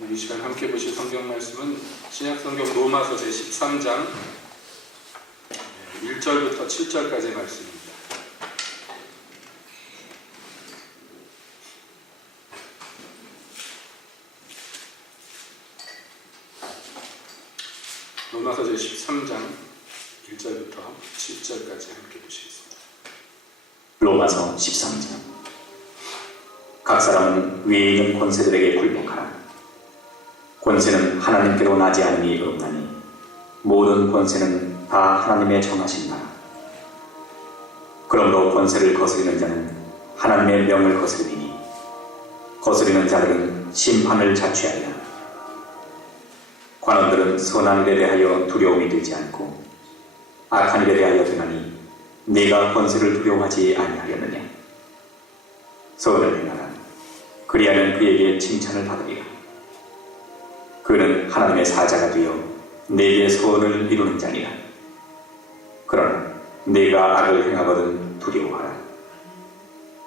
이 시간 함께 보실 성경 말씀은 신약성경 로마서 제13장 1절부터 7절까지의 말씀입니다. 로마서 제13장 1절부터 7절까지 함께 보시겠습니다. 로마서 13장. 각 사람은 위에 있는 권세들에게 굴복하라. 권세는 하나님께로 나지 않음이 없나니 모든 권세는 다 하나님의 정하신 바라. 그러므로 권세를 거스리는 자는 하나님의 명을 거스리니 거스리는 자들은 심판을 자취하리라. 관원들은 선한 일에 대하여 두려움이 되지 않고 악한 일에 대하여 되나니 네가 권세를 두려워하지 아니하였느냐. 선을 행하라. 그리하면 그에게 칭찬을 받으리라. 그는 하나님의 사자가 되어 내게 선을 이루는 자니라. 그러나 네가 악을 행하거든 두려워하라.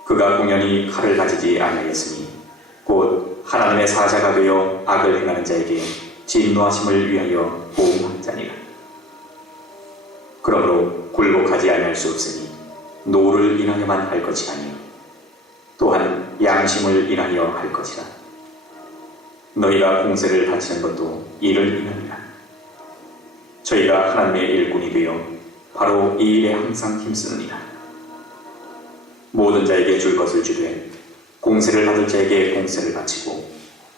그가 공연히 칼을 가지지 아니하였으니 곧 하나님의 사자가 되어 악을 행하는 자에게 진노하심을 위하여 보호한 자니라. 그러므로 굴복하지 아니할 수 없으니 노를 인하여만 할 것이 아니요 또한 양심을 인하여 할 것이라. 너희가 공세를 바치는 것도 이를 인하니라. 저희가 하나님의 일꾼이 되어 바로 이 일에 항상 힘쓰느니라. 모든 자에게 줄 것을 주되 공세를 받을 자에게 공세를 바치고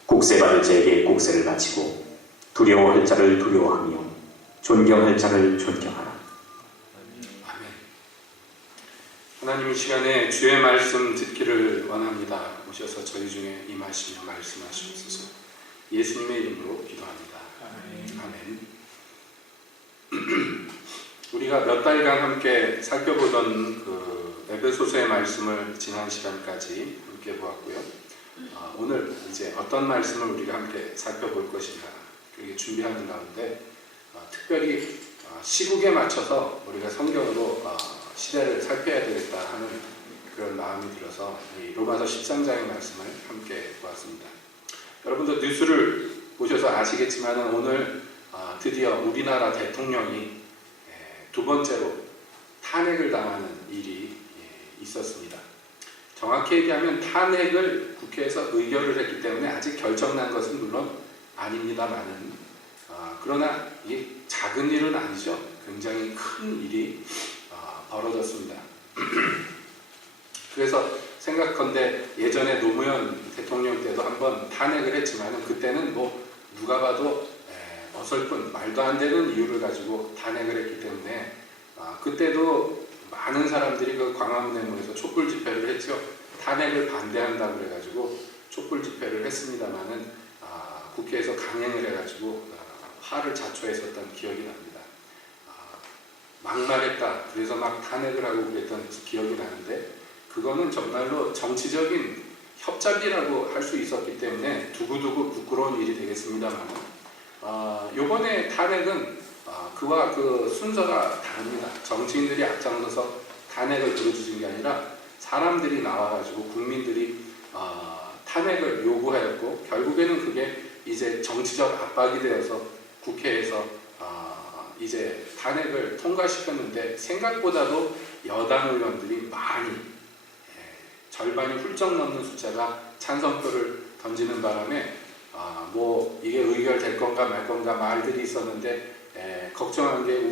국세 받을 자에게 국세를 바치고 두려워할 자를 두려워하며 존경할 자를 존경하라. 아멘. 하나님 이 시간에 주의 말씀 듣기를 원합니다. 오셔서 저희 중에 임하시며 말씀하시옵소서. 예수님의 이름으로 기도합니다. 아멘. 우리가 몇 달간 함께 살펴보던 그 에베소서의 말씀을 지난 시간까지 함께 보았고요. 오늘 이제 어떤 말씀을 우리가 함께 살펴볼 것인가 그렇게 준비하는 가운데 특별히 시국에 맞춰서 우리가 성경으로 시대를 살펴야 되겠다 하는 그런 마음이 들어서 이 로마서 13장의 말씀을 함께 보았습니다. 여러분도 뉴스를 보셔서 아시겠지만 오늘 드디어 우리나라 대통령이 두 번째로 탄핵을 당하는 일이 있었습니다. 정확히 얘기하면 탄핵을 국회에서 의결을 했기 때문에 아직 결정난 것은 물론 아닙니다만은 그러나 이게 작은 일은 아니죠. 굉장히 큰 일이 벌어졌습니다. 그래서 생각컨대 예전에 노무현 대통령 때도 한번 탄핵을 했지만 그때는 뭐 누가 봐도 어설픈 말도 안 되는 이유를 가지고 탄핵을 했기 때문에 그때도 많은 사람들이 그 광화문에서 촛불 집회를 했죠. 탄핵을 반대한다고 그래가지고 촛불 집회를 했습니다만은 국회에서 강행을 해가지고 화를 자초했었던 기억이 납니다. 막말했다. 그래서 막 탄핵을 하고 그랬던 기억이 나는데 그거는 정말로 정치적인 협잡이라고 할 수 있었기 때문에 두고두고 부끄러운 일이 되겠습니다만 요번에 탄핵은 그와 그 순서가 다릅니다. 정치인들이 앞장서서 탄핵을 들어주신 게 아니라 사람들이 나와가지고 국민들이 탄핵을 요구하였고 결국에는 그게 이제 정치적 압박이 되어서 국회에서 이제 탄핵을 통과시켰는데 생각보다도 여당 의원들이 많이 절반이 훌쩍 넘는 숫자가 찬성표를 던지는 바람에 뭐 이게 의결될 건가 말 건가 말들이 있었는데 걱정한 게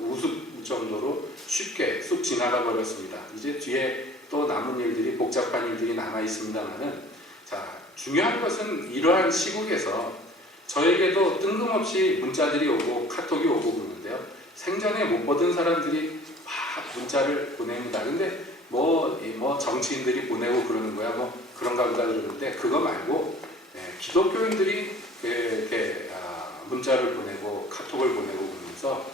우습 정도로 쉽게 쑥 지나가 버렸습니다. 이제 뒤에 또 남은 일들이 복잡한 일들이 남아 있습니다만은 자 중요한 것은 이러한 시국에서 저에게도 뜬금없이 문자들이 오고 카톡이 오고 그러는데요. 생전에 못 보던 사람들이 막 문자를 보냅니다. 근데 뭐 정치인들이 보내고 그러는 거야 뭐 그런가 보다 그러는데 그거 말고 기독교인들이 이렇게 문자를 보내고 카톡을 보내고 그러면서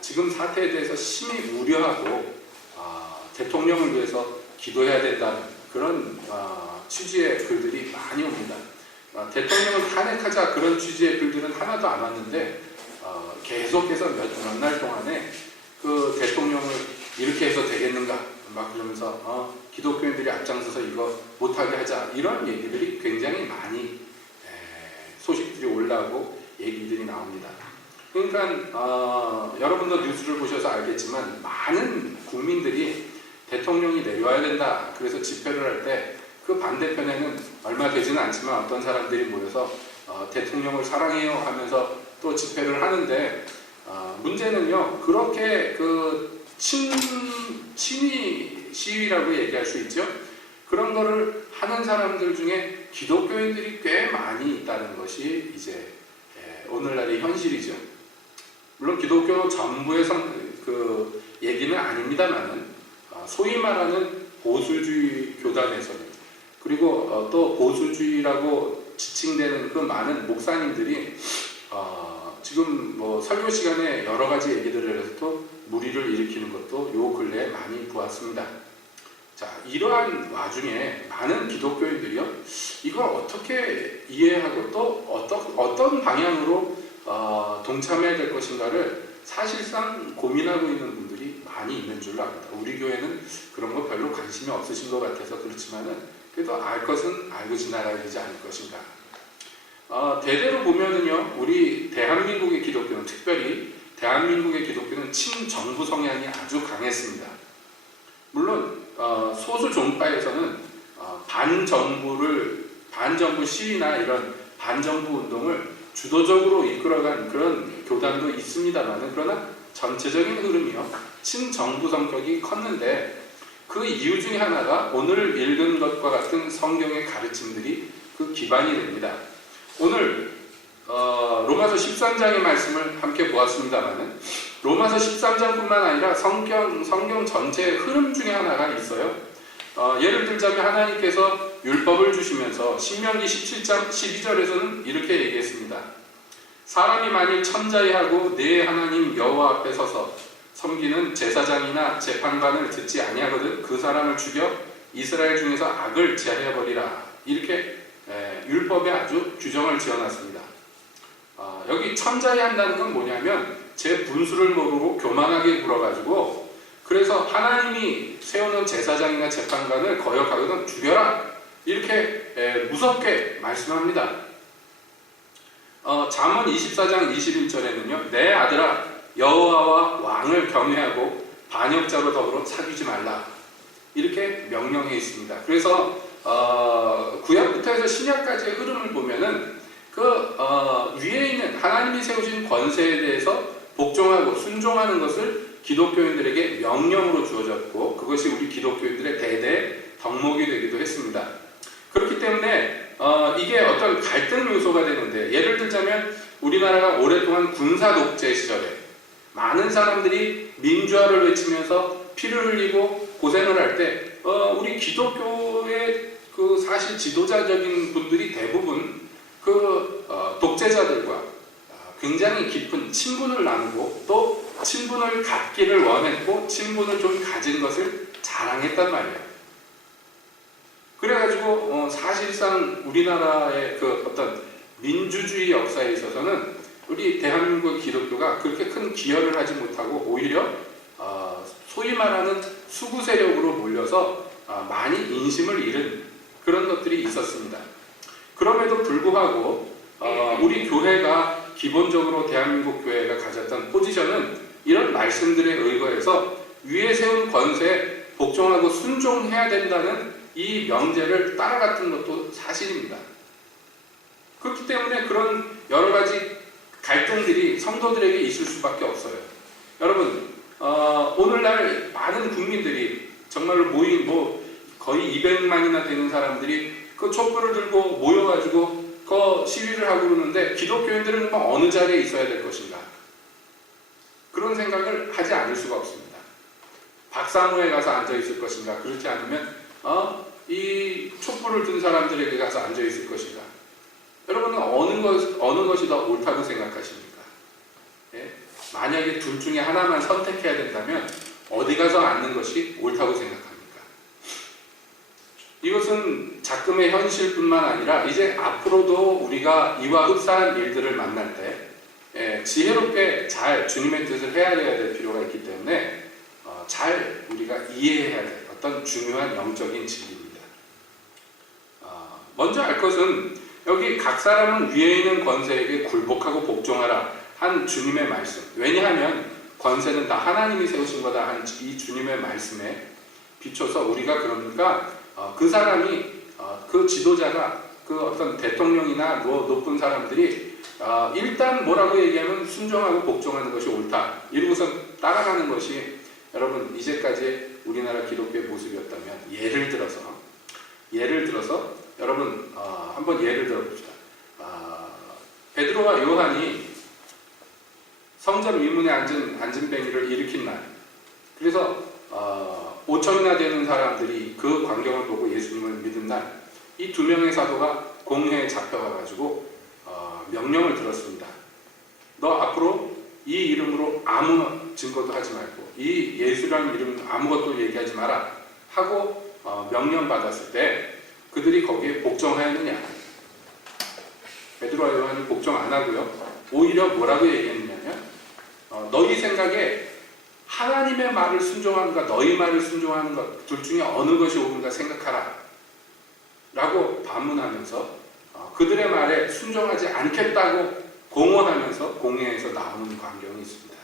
지금 사태에 대해서 심히 우려하고 대통령을 위해서 기도해야 된다는 그런 취지의 글들이 많이 옵니다. 대통령을 탄핵하자 그런 취지의 글들은 하나도 안 왔는데 계속해서 몇 날 동안에 그 대통령을 이렇게 해서 되겠는가 막 그러면서 기독교인들이 앞장서서 이거 못하게 하자 이런 얘기들이 굉장히 많이 나옵니다. 그러니까 여러분도 뉴스를 보셔서 알겠지만 많은 국민들이 대통령이 내려와야 된다. 그래서 집회를 할 때 그 반대편에는 얼마 되지는 않지만 어떤 사람들이 모여서 대통령을 사랑해요 하면서 또 집회를 하는데 문제는요. 그렇게 그 친위 시위라고 얘기할 수 있죠. 그런 거를 하는 사람들 중에 기독교인들이 꽤 많이 있다는 것이 이제 오늘날의 현실이죠. 물론 기독교 전부의 그 얘기는 아닙니다만은 소위 말하는 보수주의 교단에서는 그리고 또 보수주의라고 지칭되는 그 많은 목사님들이 지금 뭐 설교 시간에 여러 가지 얘기들을 해서 또 무리를 일으키는 것도 요 근래에 많이 보았습니다. 자, 이러한 와중에 많은 기독교인들이요, 이걸 어떻게 이해하고 또 어떤 방향으로 동참해야 될 것인가를 사실상 고민하고 있는 분들이 많이 있는 줄 압니다. 우리 교회는 그런 거 별로 관심이 없으신 것 같아서 그렇지만은 그래도 알 것은 알고 지나가야 되지 않을 것인가. 대대로 보면은요, 우리 대한민국의 기독교는 특별히 대한민국의 기독교는 친정부 성향이 아주 강했습니다. 물론 소수 종파에서는 반정부 시위나 이런 반정부 운동을 주도적으로 이끌어간 그런 교단도 있습니다만, 그러나 전체적인 흐름이요 친정부 성격이 컸는데 그 이유 중에 하나가 오늘 읽은 것과 같은 성경의 가르침들이 그 기반이 됩니다. 오늘 로마서 13장의 말씀을 함께 보았습니다만 로마서 13장뿐만 아니라 성경 전체의 흐름 중에 하나가 있어요. 예를 들자면 하나님께서 율법을 주시면서 신명기 17장 12절에서는 이렇게 얘기했습니다. 사람이 만일 천자의하고 내 하나님 여호와 앞에 서서 섬기는 제사장이나 재판관을 듣지 아니하거든 그 사람을 죽여 이스라엘 중에서 악을 제하여버리라. 이렇게 율법에 아주 규정을 지어놨습니다. 여기 천자의 한다는 건 뭐냐면 제 분수를 모르고 교만하게 굴어가지고 그래서 하나님이 세우는 제사장이나 재판관을 거역하거든 죽여라. 이렇게 무섭게 말씀합니다. 잠언 24장 21절에는요. 내 아들아 여호와와 왕을 경외하고 반역자로 더불어 사귀지 말라. 이렇게 명령해 있습니다. 그래서 구약부터 해서 신약까지의 흐름을 보면은 그 위에 있는 하나님이 세우신 권세에 대해서 복종하고 순종하는 것을 기독교인들에게 명령으로 주어졌고 그것이 우리 기독교인들의 대대 덕목이 되기도 했습니다. 그렇기 때문에 이게 어떤 갈등 요소가 되는데 예를 들자면 우리나라가 오랫동안 군사 독재 시절에 많은 사람들이 민주화를 외치면서 피를 흘리고 고생을 할 때 우리 기독교의 그 사실 지도자적인 분들이 대부분 그 독재자들과 굉장히 깊은 친분을 나누고 또 친분을 갖기를 원했고 친분을 좀 가진 것을 자랑했단 말이에요. 그래가지고 사실상 우리나라의 그 어떤 민주주의 역사에 있어서는 우리 대한민국 기독교가 그렇게 큰 기여를 하지 못하고 오히려 소위 말하는 수구 세력으로 몰려서 많이 인심을 잃은 그런 것들이 있었습니다. 그럼에도 불구하고 우리 교회가 기본적으로 대한민국 교회가 가졌던 포지션은 이런 말씀들에 의거해서 위에 세운 권세에 복종하고 순종해야 된다는 이 명제를 따라갔던 것도 사실입니다. 그렇기 때문에 그런 여러 가지 갈등들이 성도들에게 있을 수밖에 없어요. 여러분, 오늘날 많은 국민들이 정말로 모인 거의 200만이나 되는 사람들이 그 촛불을 들고 모여가지고 그 시위를 하고 그러는데 기독교인들은 어느 자리에 있어야 될 것인가? 그런 생각을 하지 않을 수가 없습니다. 박사모에 가서 앉아 있을 것인가? 그렇지 않으면 이 촛불을 든 사람들에게 가서 앉아 있을 것인가? 여러분은 어느 것이 더 옳다고 생각하십니까? 예? 만약에 둘 중에 하나만 선택해야 된다면 어디 가서 앉는 것이 옳다고 생각합니까? 이것은 작금의 현실뿐만 아니라 이제 앞으로도 우리가 이와 흡사한 일들을 만날 때 지혜롭게 잘 주님의 뜻을 헤아려야 될 필요가 있기 때문에 잘 우리가 이해해야 될 어떤 중요한 영적인 진리입니다. 먼저 알 것은 여기 각 사람은 위에 있는 권세에게 굴복하고 복종하라 한 주님의 말씀. 왜냐하면 권세는 다 하나님이 세우신 거다 한 이 주님의 말씀에 비춰서 우리가 그러니까 그 사람이 그 지도자가 그 어떤 대통령이나 높은 사람들이 일단 뭐라고 얘기하면 순종하고 복종하는 것이 옳다. 이러고서 따라가는 것이 여러분 이제까지 우리나라 기독교의 모습이었다면 예를 들어서 여러분 한번 예를 들어봅시다. 베드로와 요한이 성전 위문에 앉은 뱅이를 일으킨 날, 그래서 5천이나 되는 사람들이 그 광경을 보고 예수님을 믿은 날, 이 두 명의 사도가 공회에 잡혀가가지고 명령을 들었습니다. 너 앞으로 이 이름으로 아무 증거도 하지 말고 이 예수라는 이름 아무것도 얘기하지 마라 하고 명령 받았을 때 그들이 거기에 복종하였느냐? 베드로와 요한이 복종 안 하고요. 오히려 뭐라고 얘기했느냐면 너희 생각에 하나님의 말을 순종하는가 너희 말을 순종하는 것 둘 중에 어느 것이 옳은가 생각하라 라고 반문하면서 그들의 말에 순종하지 않겠다고 공언하면서 공회에서 나오는 광경이 있습니다.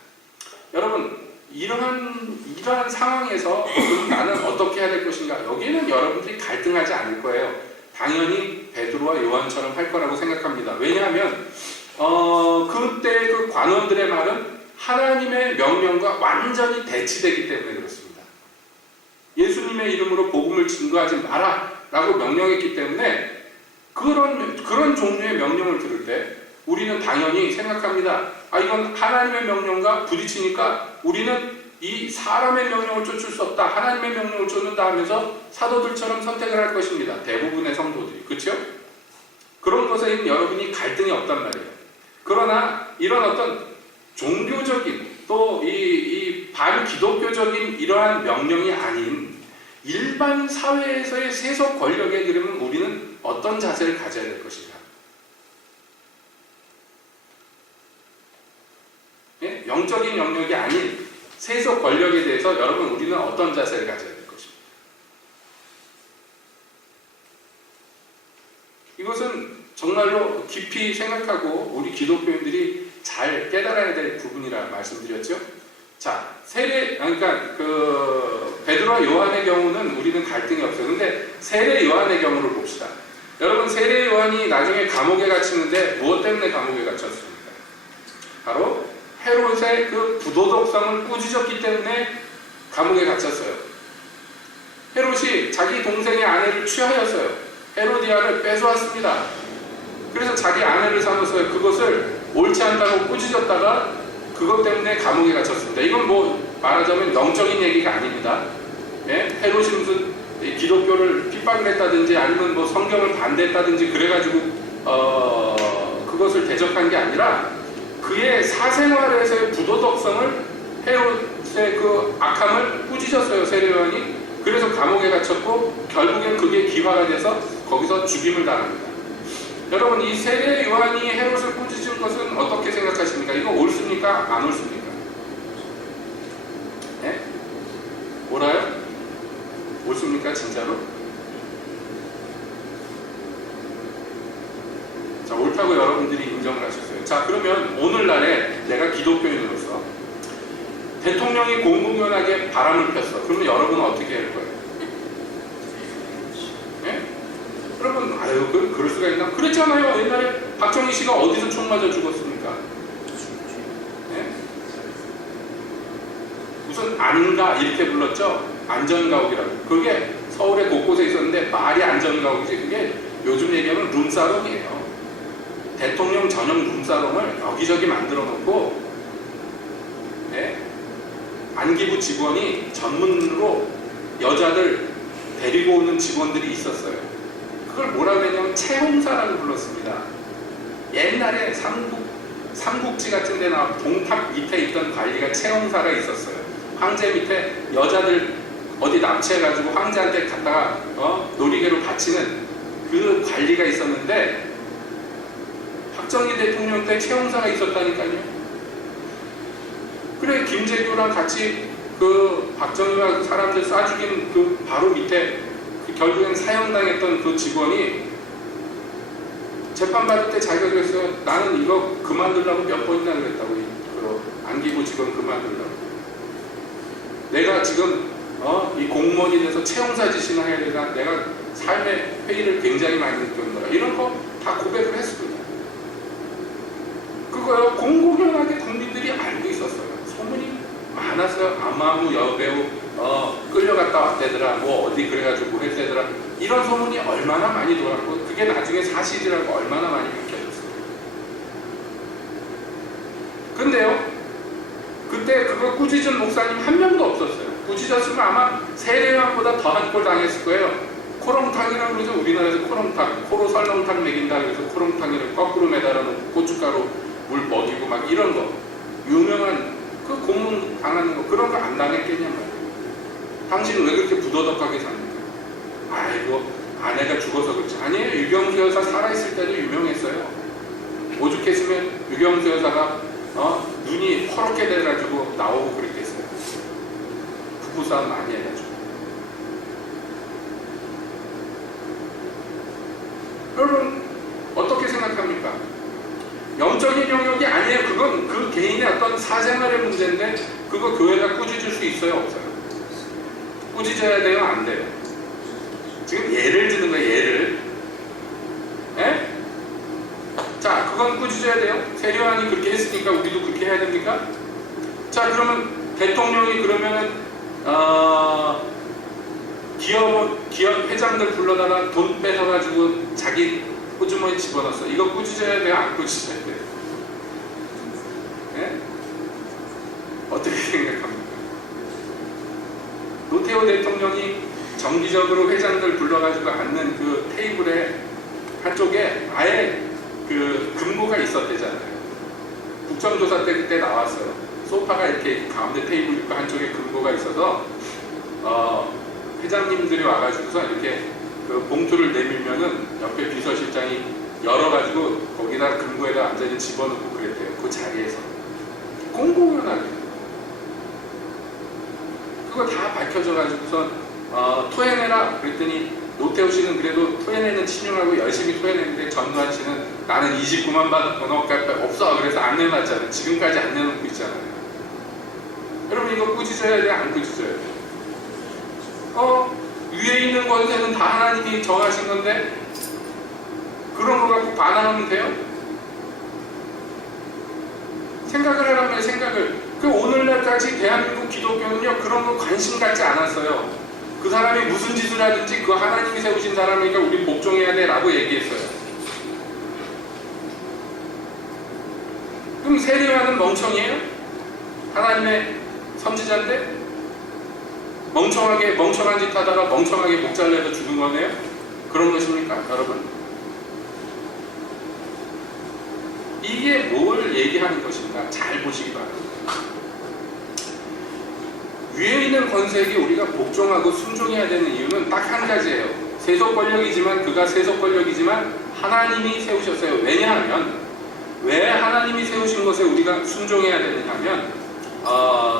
여러분 이러한 상황에서 그럼 나는 어떻게 해야 될 것인가? 여기는 여러분들이 갈등하지 않을 거예요. 당연히 베드로와 요한처럼 할 거라고 생각합니다. 왜냐하면 그때 그 관원들의 말은 하나님의 명령과 완전히 대치되기 때문에 그렇습니다. 예수님의 이름으로 복음을 증거하지 마라 라고 명령했기 때문에 그런 종류의 명령을 들을 때 우리는 당연히 생각합니다. 이건 하나님의 명령과 부딪히니까 우리는 이 사람의 명령을 쫓을 수 없다. 하나님의 명령을 쫓는다 하면서 사도들처럼 선택을 할 것입니다. 대부분의 성도들이. 그렇죠? 그런 것에는 여러분이 갈등이 없단 말이에요. 그러나 이런 어떤 종교적인 또 이 반기독교적인 이러한 명령이 아닌 일반 사회에서의 세속 권력에 그러면 우리는 어떤 자세를 가져야 될 것인가? 예? 영적인 영역이 아닌 세속 권력에 대해서 여러분 우리는 어떤 자세를 가져야 될 것입니다. 이것은 정말로 깊이 생각하고 우리 기독교인들이 잘 깨달아야 될 부분이라 말씀드렸죠. 자, 그러니까 베드로와 요한의 경우는 우리는 갈등이 없어요. 근데 세례 요한의 경우를 봅시다. 여러분 세례 요한이 나중에 감옥에 갇히는데 무엇 때문에 감옥에 갇혔습니까? 바로 헤롯의 그 부도덕성을 꾸짖었기 때문에 감옥에 갇혔어요. 헤롯이 자기 동생의 아내를 취하였어요. 헤로디아를 뺏어왔습니다. 그래서 자기 아내를 삼아서 그것을 옳지 않다고 꾸짖었다가 그것 때문에 감옥에 갇혔습니다. 이건 뭐 말하자면 영적인 얘기가 아닙니다. 예? 헤롯이 무슨 기독교를 핍박을 했다든지 아니면 뭐 성경을 반대했다든지 그래가지고 그것을 대적한 게 아니라 그의 사생활에서의 부도덕성을 헤롯의 그 악함을 꾸짖었어요. 세례 요한이. 그래서 감옥에 갇혔고 결국엔 그게 기화가 돼서 거기서 죽임을 당합니다. 여러분 이 세례 요한이 헤롯을 꾸짖은 것은 어떻게 생각하십니까? 이거 옳습니까? 안 옳습니까? 예? 옳아요? 옳습니까? 진짜로? 자, 옳다고 여러분들이 인정을 하셨어요. 자, 그러면 오늘날에 내가 기독교인으로서 대통령이 공공연하게 바람을 폈어. 그러면 여러분은 어떻게 할 거예요? 예? 여러분, 그럴 수가 있나? 그랬잖아요. 옛날에 박정희 씨가 어디서 총 맞아 죽었습니까? 예? 무슨 안가 이렇게 불렀죠? 안전가옥이라고. 그게 서울에 곳곳에 있었는데 말이 안전가옥이지. 그게 요즘 얘기하면 룸사롱이에요. 대통령 전용 룸사롱을 여기저기 만들어 놓고, 예? 안기부 직원이 전문으로 여자들 데리고 오는 직원들이 있었어요. 그걸 뭐라고 했냐면 채홍사라고 불렀습니다. 옛날에 삼국지 같은 데 나와 동탑 밑에 있던 관리가 채홍사가 있었어요. 황제 밑에 여자들 어디 납치해가지고 황제한테 갔다가 놀이개로 바치는 그 관리가 있었는데 박정희 대통령 때 채홍사가 있었다니까요. 그래 김재규랑 같이 그 박정희와 그 사람들 쏴 죽인 그 바로 밑에 결국엔 사형당했던 그 직원이 재판받을 때 자기가 그랬어요. 나는 이거 그만두려고 몇 번이나 그랬다고. 안기부 지금 그만두려고. 내가 지금 이 공무원이 돼서 채용사 짓이나 해야 되나, 내가 삶의 회의를 굉장히 많이 느꼈노라. 이런 거 다 고백을 했습니다. 그거요, 공공연하게 국민들이 알고 있었어요. 소문이 많았어요. 아마무 여배우 끌려갔다 왔대더라, 뭐 어디 그래가지고 했대더라. 이런 소문이 얼마나 많이 돌았고, 그게 나중에 사실이라고 얼마나 많이 밝혀졌어요. 근데요, 그때 그걸 꾸짖은 목사님 한 명도 없었어요. 꾸짖었으면 아마 세례요한보다 더한 꼴 당했을 거예요. 코롱탕이라고 그러죠. 우리나라에서 코롱탕, 코로 설렁탕 먹인다 그래서 코롱탕이를 거꾸로 매달아 놓고 고춧가루 물 먹이고 막 이런 거, 유명한 그 고문 당하는 거, 그런 거 안 당했겠냐 말이에요. 당신은 왜 그렇게 부도덕하게 삽니까? 아이고, 아내가 죽어서 그렇지. 아니에요. 유경수 여사 살아있을 때도 유명했어요. 오죽했으면 유경수 여사가 눈이 퍼렇게 돼가지고 나오고 그랬겠어요. 부부싸움 많이 해가지고. 여러분 어떻게 생각합니까? 영적인 영역이 아니에요. 그건 그 개인의 어떤 사생활의 문제인데, 그거 교회가 꾸짖을 수 있어요, 없어요? 꾸짖어야 돼요, 안 돼요? 지금 예를 드는 거예요, 예를. 예? 자, 그건 꾸짖어야 돼요. 세례요한이 그렇게 했으니까 우리도 그렇게 해야 됩니까? 자, 그러면 대통령이 그러면은 기업 회장들 불러다가 돈 뺏어가지고 자기 호주머니 집어넣었어. 이거 꾸짖어야 돼요, 안 꾸짖어야 돼요? 예? 어떻게 생각합니까? 노태우 대통령이 정기적으로 회장들 불러가지고 앉는 그 테이블에 한쪽에 아예 그 금고가 있었대잖아요. 국정조사 때 그때 나왔어요. 소파가 이렇게 가운데 테이블 있고 한쪽에 금고가 있어서 회장님들이 와가지고서 이렇게 그 봉투를 내밀면은 옆에 비서실장이 열어가지고 거기다 금고에다 완전히 집어넣고 그랬대요. 그 자리에서 공공연하게 그거 다 밝혀져가지고서 토해내라 그랬더니, 노태우 씨는 그래도 토해내는 친윤하고 열심히 토해내는데, 전두환 씨는 나는 29만 번호값 없어 그래서 안 내놨잖아요. 지금까지 안 내놓고 있잖아요. 여러분 이거 꾸짖어야 돼, 안 꾸짖어야 돼? 위에 있는 권세는 다 하나님이 정하신 건데 그런 거 갖고 반항하면 돼요? 생각을 하라면 생각을. 그 오늘날까지 대한민국 기독교는요, 그런 거 관심 갖지 않았어요. 그 사람이 무슨 짓을 하든지 그 하나님이 세우신 사람이니까 우리 복종해야 돼 라고 얘기했어요. 그럼 세례요한은 멍청이에요? 하나님의 선지자인데 멍청한 짓 하다가 멍청하게 목 잘려서 죽은 거네요? 그런 것입니까, 여러분? 이게 뭘 얘기하는 것인가 잘 보시기 바랍니다. 위에 있는 권세에게 우리가 복종하고 순종해야 되는 이유는 딱 한 가지예요. 세속 권력이지만, 그가 세속 권력이지만 하나님이 세우셨어요. 왜냐하면, 왜 하나님이 세우신 것에 우리가 순종해야 되느냐 하면,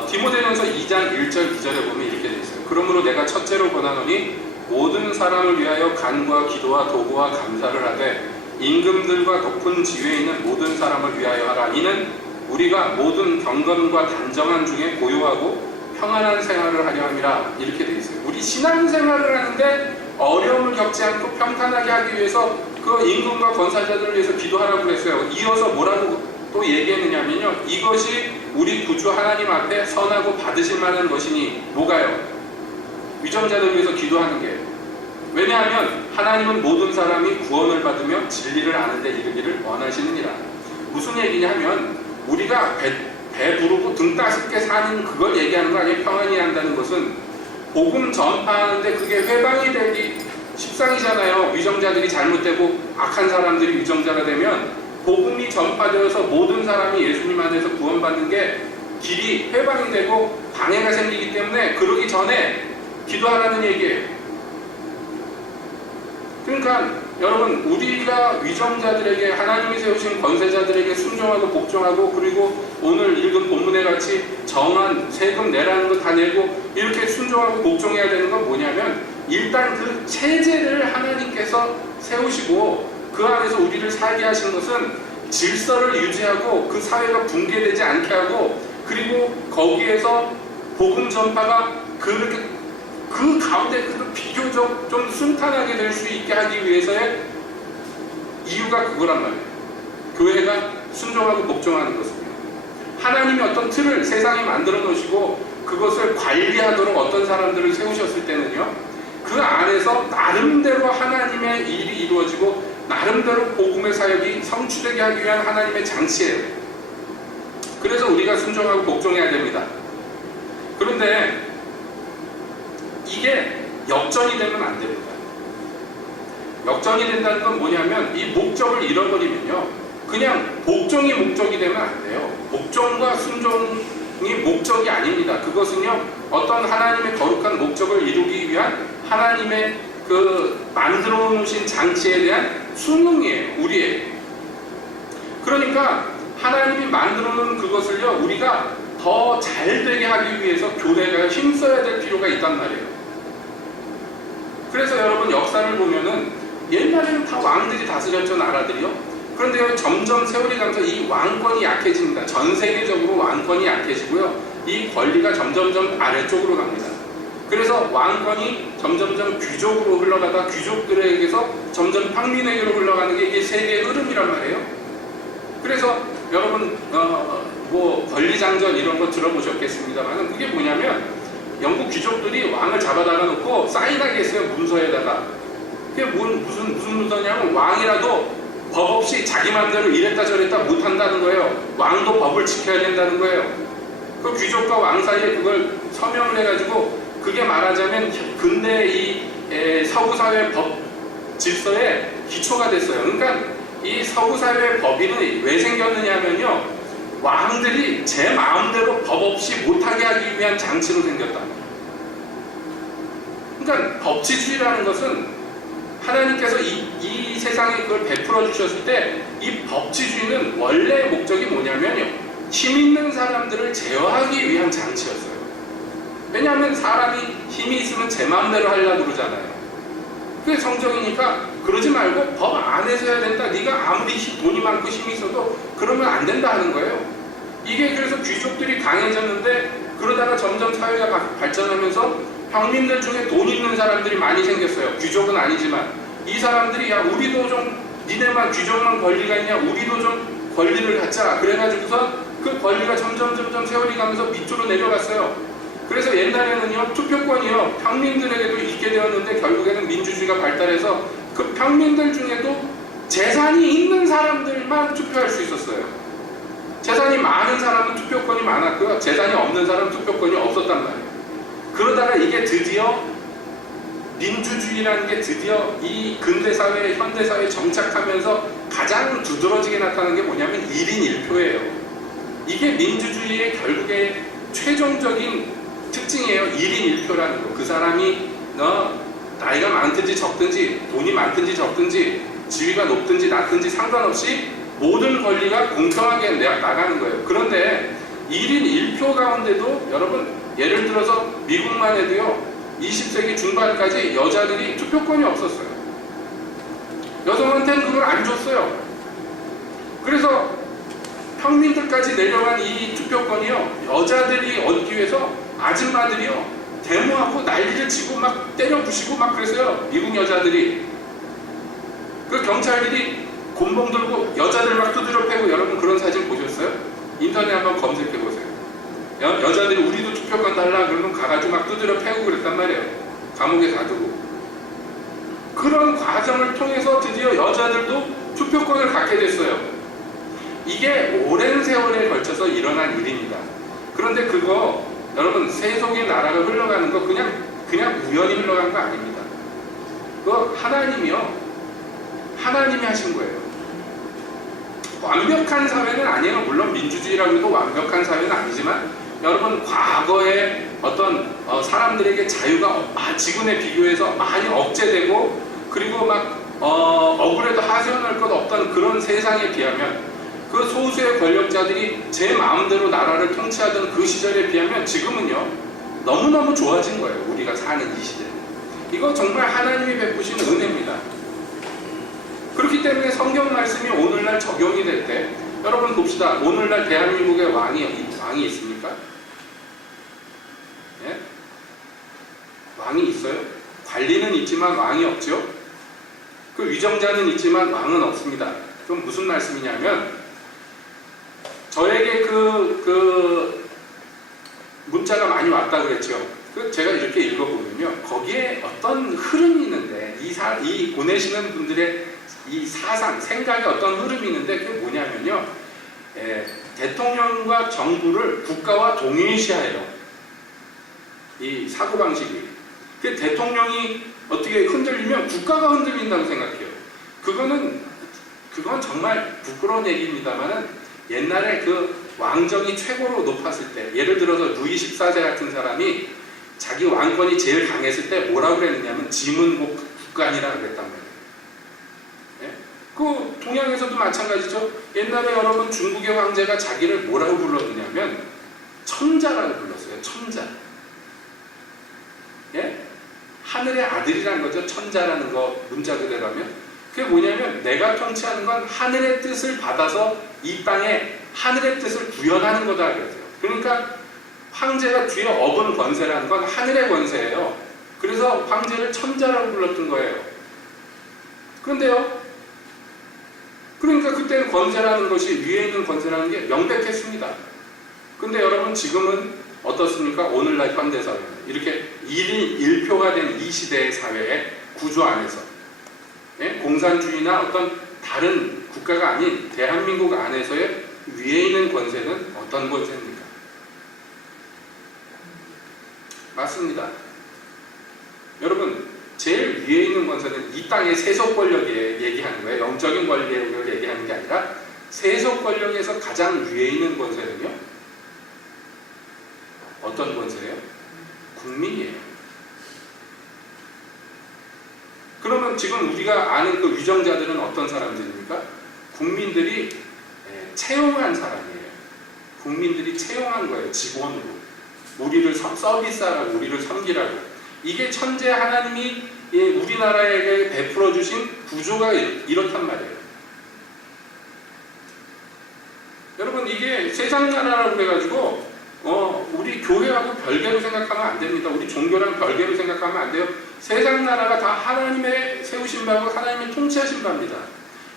디모데전서 2장 1절 2절에 보면 이렇게 되어 있어요. 그러므로 내가 첫째로 권하노니 모든 사람을 위하여 간구와 기도와 도구와 감사를 하되 임금들과 높은 지위에 있는 모든 사람을 위하여 하라. 이는 우리가 모든 경건과 단정한 중에 고요하고 평안한 생활을 하려 함이라. 이렇게 되어 있어요. 우리 신앙생활을 하는데 어려움을 겪지 않고 평탄하게 하기 위해서 그 임금과 권사자들을 위해서 기도하라고 그랬어요. 이어서 뭐라고 또 얘기했느냐면요, 이것이 우리 구주 하나님 앞에 선하고 받으실 만한 것이니. 뭐가요? 위정자들 위해서 기도하는 게. 왜냐하면 하나님은 모든 사람이 구원을 받으며 진리를 아는 데 이르기를 원하시느니라. 무슨 얘기냐면 우리가 배부르고 등 따숩게 사는 그걸 얘기하는 거 아니에요. 평안히 한다는 것은 복음 전파하는데 그게 회방이 되기 십상이잖아요. 위정자들이 잘못되고 악한 사람들이 위정자가 되면 복음이 전파되어서 모든 사람이 예수님 안에서 구원받는 게 길이 회방이 되고 방해가 생기기 때문에 그러기 전에 기도하라는 얘기예요. 그러니까 여러분, 우리가 위정자들에게, 하나님이 세우신 권세자들에게 순종하고 복종하고, 그리고 오늘 읽은 본문에 같이 정한 세금 내라는 거 다 내고 이렇게 순종하고 복종해야 되는 건 뭐냐면, 일단 그 체제를 하나님께서 세우시고 그 안에서 우리를 살게 하신 것은 질서를 유지하고 그 사회가 붕괴되지 않게 하고, 그리고 거기에서 복음 전파가 그 가운데 비교적 좀 순탄하게 될 수 있게 하기 위해서의 이유가 그거란 말이에요. 교회가 순종하고 복종하는 것은요. 하나님이 어떤 틀을 세상에 만들어 놓으시고 그것을 관리하도록 어떤 사람들을 세우셨을 때는요, 그 안에서 나름대로 하나님의 일이 이루어지고 나름대로 복음의 사역이 성취되게 하기 위한 하나님의 장치예요. 그래서 우리가 순종하고 복종해야 됩니다. 그런데 이게 역전이 되면 안 됩니다. 역전이 된다는 건 뭐냐면, 이 목적을 잃어버리면요, 그냥 복종이 목적이 되면 안 돼요. 복종과 순종이 목적이 아닙니다. 그것은요, 어떤 하나님의 거룩한 목적을 이루기 위한 하나님의 그 만들어 놓으신 장치에 대한 순응이에요. 우리의. 그러니까 하나님이 만들어 놓은 그것을요, 우리가 더 잘 되게 하기 위해서 교회가 힘써야 될 필요가 있단 말이에요. 그래서 여러분, 역사를 보면은 옛날에는 다 왕들이 다스렸죠, 나라들이요. 그런데 점점 세월이 가면서 이 왕권이 약해집니다. 전 세계적으로 왕권이 약해지고요, 이 권리가 점점점 아래쪽으로 갑니다. 그래서 왕권이 점점점 귀족으로 흘러가다 귀족들에게서 점점 평민에게로 흘러가는 게 이게 세계의 흐름이란 말이에요. 그래서 여러분 뭐 권리장전 이런 거 들어보셨겠습니다만, 그게 뭐냐면 영국 귀족들이 왕을 잡아다가 놓고 사인하게 했어요, 문서에다가. 그게 무슨 문서냐면, 왕이라도 법 없이 자기 맘대로 이랬다 저랬다 못한다는 거예요. 왕도 법을 지켜야 된다는 거예요. 그 귀족과 왕 사이에 그걸 서명을 해가지고, 그게 말하자면 근대 이 서구 사회 법 질서의 기초가 됐어요. 그러니까 이 서구 사회의 법인은 왜 생겼느냐면요, 왕들이 제 마음대로 법 없이 못하게 하기 위한 장치로 생겼다. 그러니까 법치주의라는 것은 하나님께서 이 세상에 그걸 베풀어 주셨을 때, 이 법치주의는 원래 목적이 뭐냐면요, 힘 있는 사람들을 제어하기 위한 장치였어요. 왜냐하면 사람이 힘이 있으면 제 마음대로 하려고 그러잖아요. 그게 성경이니까 그러지 말고 법 안에서 해야 된다. 네가 아무리 돈이 많고 힘이 있어도 그러면 안 된다 하는 거예요. 이게 그래서 귀족들이 강해졌는데, 그러다가 점점 사회가 발전하면서 평민들 중에 돈 있는 사람들이 많이 생겼어요. 귀족은 아니지만 이 사람들이, 야, 우리도 좀, 니네만 귀족만 권리가 있냐, 우리도 좀 권리를 갖자. 그래가지고서 그 권리가 점점 세월이 가면서 밑으로 내려갔어요. 그래서 옛날에는요, 투표권이요, 평민들에게도 있게 되었는데, 결국에는 민주주의가 발달해서 그 평민들 중에도 재산이 있는 사람들만 투표할 수 있었어요. 재산이 많은 사람은 투표권이 많았고요, 재산이 없는 사람은 투표권이 없었단 말이에요. 그러다가 이게 드디어 민주주의라는 게 드디어 이 근대사회, 현대사회에 정착하면서 가장 두드러지게 나타나는 게 뭐냐면 1인 1표예요. 이게 민주주의의 결국에 최종적인 특징이에요. 1인 1표라는 거. 그 사람이 나이가 많든지 적든지, 돈이 많든지 적든지, 지위가 높든지 낮든지 상관없이 모든 권리가 공평하게 나가는 거예요. 그런데 1인 1표 가운데도 여러분, 예를 들어서 미국만 해도요, 20세기 중반까지 여자들이 투표권이 없었어요. 여성한테는 그걸 안 줬어요. 그래서 평민들까지 내려간 이 투표권이요, 여자들이 얻기 위해서 아줌마들이요, 데모하고 난리를 치고 막 때려 부시고 막 그랬어요. 미국 여자들이. 그 경찰들이 곤봉 들고 여자들 막 두드려 패고, 여러분 그런 사진 보셨어요? 인터넷 한번 검색해 보세요. 여자들이 우리도 투표권 달라 그러면 가가지고 막 두드려 패고 그랬단 말이에요. 감옥에 가두고. 그런 과정을 통해서 드디어 여자들도 투표권을 갖게 됐어요. 이게 오랜 세월에 걸쳐서 일어난 일입니다. 그런데 그거 여러분, 세속의 나라가 흘러가는 거 그냥 우연히 흘러간 거 아닙니다. 그거 하나님이 하신 거예요. 완벽한 사회는 아니에요. 물론 민주주의라고 해도 완벽한 사회는 아니지만, 여러분 과거에 어떤 사람들에게 자유가 지금에 비교해서 많이 억제되고, 그리고 막 억울해도 하소연할 것 없던 그런 세상에 비하면, 그 소수의 권력자들이 제 마음대로 나라를 통치하던 그 시절에 비하면 지금은요, 너무너무 좋아진 거예요. 우리가 사는 이 시대. 이거 정말 하나님이 베푸신 은혜입니다. 그렇기 때문에 성경 말씀이 오늘날 적용이 될 때 여러분 봅시다. 오늘날 대한민국에 왕이 있습니까? 예? 왕이 있어요? 관리는 있지만 왕이 없죠? 그 위정자는 있지만 왕은 없습니다. 그럼 무슨 말씀이냐면 저에게 그 문자가 많이 왔다 그랬죠. 제가 이렇게 읽어보면요. 거기에 어떤 흐름이 있는데 이 보내시는 분들의 이 사상, 생각에 어떤 흐름이 있는데 그게 뭐냐면요. 대통령과 정부를 국가와 동일시해요. 이 사고방식이. 그 대통령이 어떻게 흔들리면 국가가 흔들린다고 생각해요. 그건 정말 부끄러운 얘기입니다만은 옛날에 그 왕정이 최고로 높았을 때, 예를 들어서 루이 14세 같은 사람이 자기 왕권이 제일 강했을 때 뭐라고 그랬느냐면 지문국간이라고 그랬단 말이에요. 예? 그 동양에서도 마찬가지죠. 옛날에 여러분 중국의 황제가 자기를 뭐라고 불렀느냐면 천자라고 불렀어요. 천자. 예? 하늘의 아들이라는 거죠. 천자라는 거 문자 그대로 하면. 그게 뭐냐면 내가 통치하는 건 하늘의 뜻을 받아서 이 땅에 하늘의 뜻을 구현하는 거다 그랬어요. 그러니까 황제가 뒤에 업은 권세라는 건 하늘의 권세예요. 그래서 황제를 천자라고 불렀던 거예요. 그런데요. 그러니까 그때는 권세라는 것이 위에 있는 권세라는 게 명백했습니다. 근데 여러분 지금은 어떻습니까? 오늘날 현대사회는 이렇게 1인 1표가 된 이 시대의 사회의 구조 안에서 예? 공산주의나 어떤 다른 국가가 아닌 대한민국 안에서의 위에 있는 권세는 어떤 권세입니까? 맞습니다. 여러분 제일 위에 있는 권세는 이 땅의 세속 권력에 얘기하는 거예요. 영적인 권력을 얘기하는 게 아니라 세속 권력에서 가장 위에 있는 권세는요. 어떤 권세예요? 국민이에요. 그러면 지금 우리가 아는 그 위정자들은 어떤 사람들입니까? 국민들이 채용한 사람이에요. 국민들이 채용한 거예요. 직원으로. 우리를 서비스하라고, 우리를 섬기라고. 이게 천재 하나님이 우리나라에게 베풀어 주신 구조가 이렇단 말이에요. 여러분 이게 세상 나라라고 그래가지고 우리 교회하고 별개로 생각하면 안 됩니다. 우리 종교랑 별개로 생각하면 안 돼요. 세상 나라가 다 하나님의 세우신 바고 하나님의 통치하신 바입니다.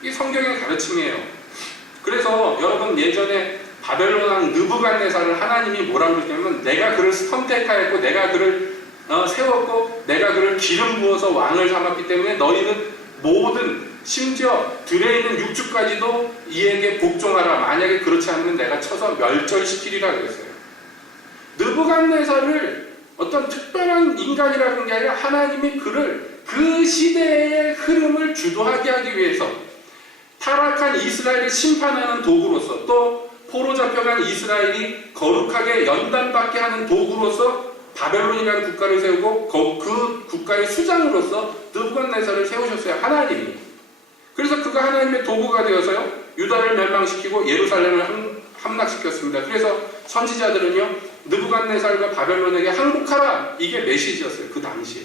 이게 성경의 가르침이에요. 그래서 여러분 예전에 바벨론 왕 느부갓네살을 하나님이 뭐라고 그랬냐면 내가 그를 선택하였고 내가 그를 세웠고 내가 그를 기름 부어서 왕을 삼았기 때문에 너희는 모든 심지어 들에 있는 육축까지도 이에게 복종하라. 만약에 그렇지 않으면 내가 쳐서 멸절시키리라 그랬어요. 느부갓네살을 어떤 특별한 인간이라는 게 아니라 하나님이 그를 그 시대의 흐름을 주도하게 하기 위해서 타락한 이스라엘을 심판하는 도구로서 또 포로 잡혀간 이스라엘이 거룩하게 연단받게 하는 도구로서 바벨론이라는 국가를 세우고 그 국가의 수장으로서 느부갓네살을 세우셨어요. 하나님이. 그래서 그가 하나님의 도구가 되어서요. 유다를 멸망시키고 예루살렘을 함락시켰습니다. 그래서 선지자들은요. 느부갓네살과 바벨론에게 항복하라. 이게 메시지였어요. 그 당시에.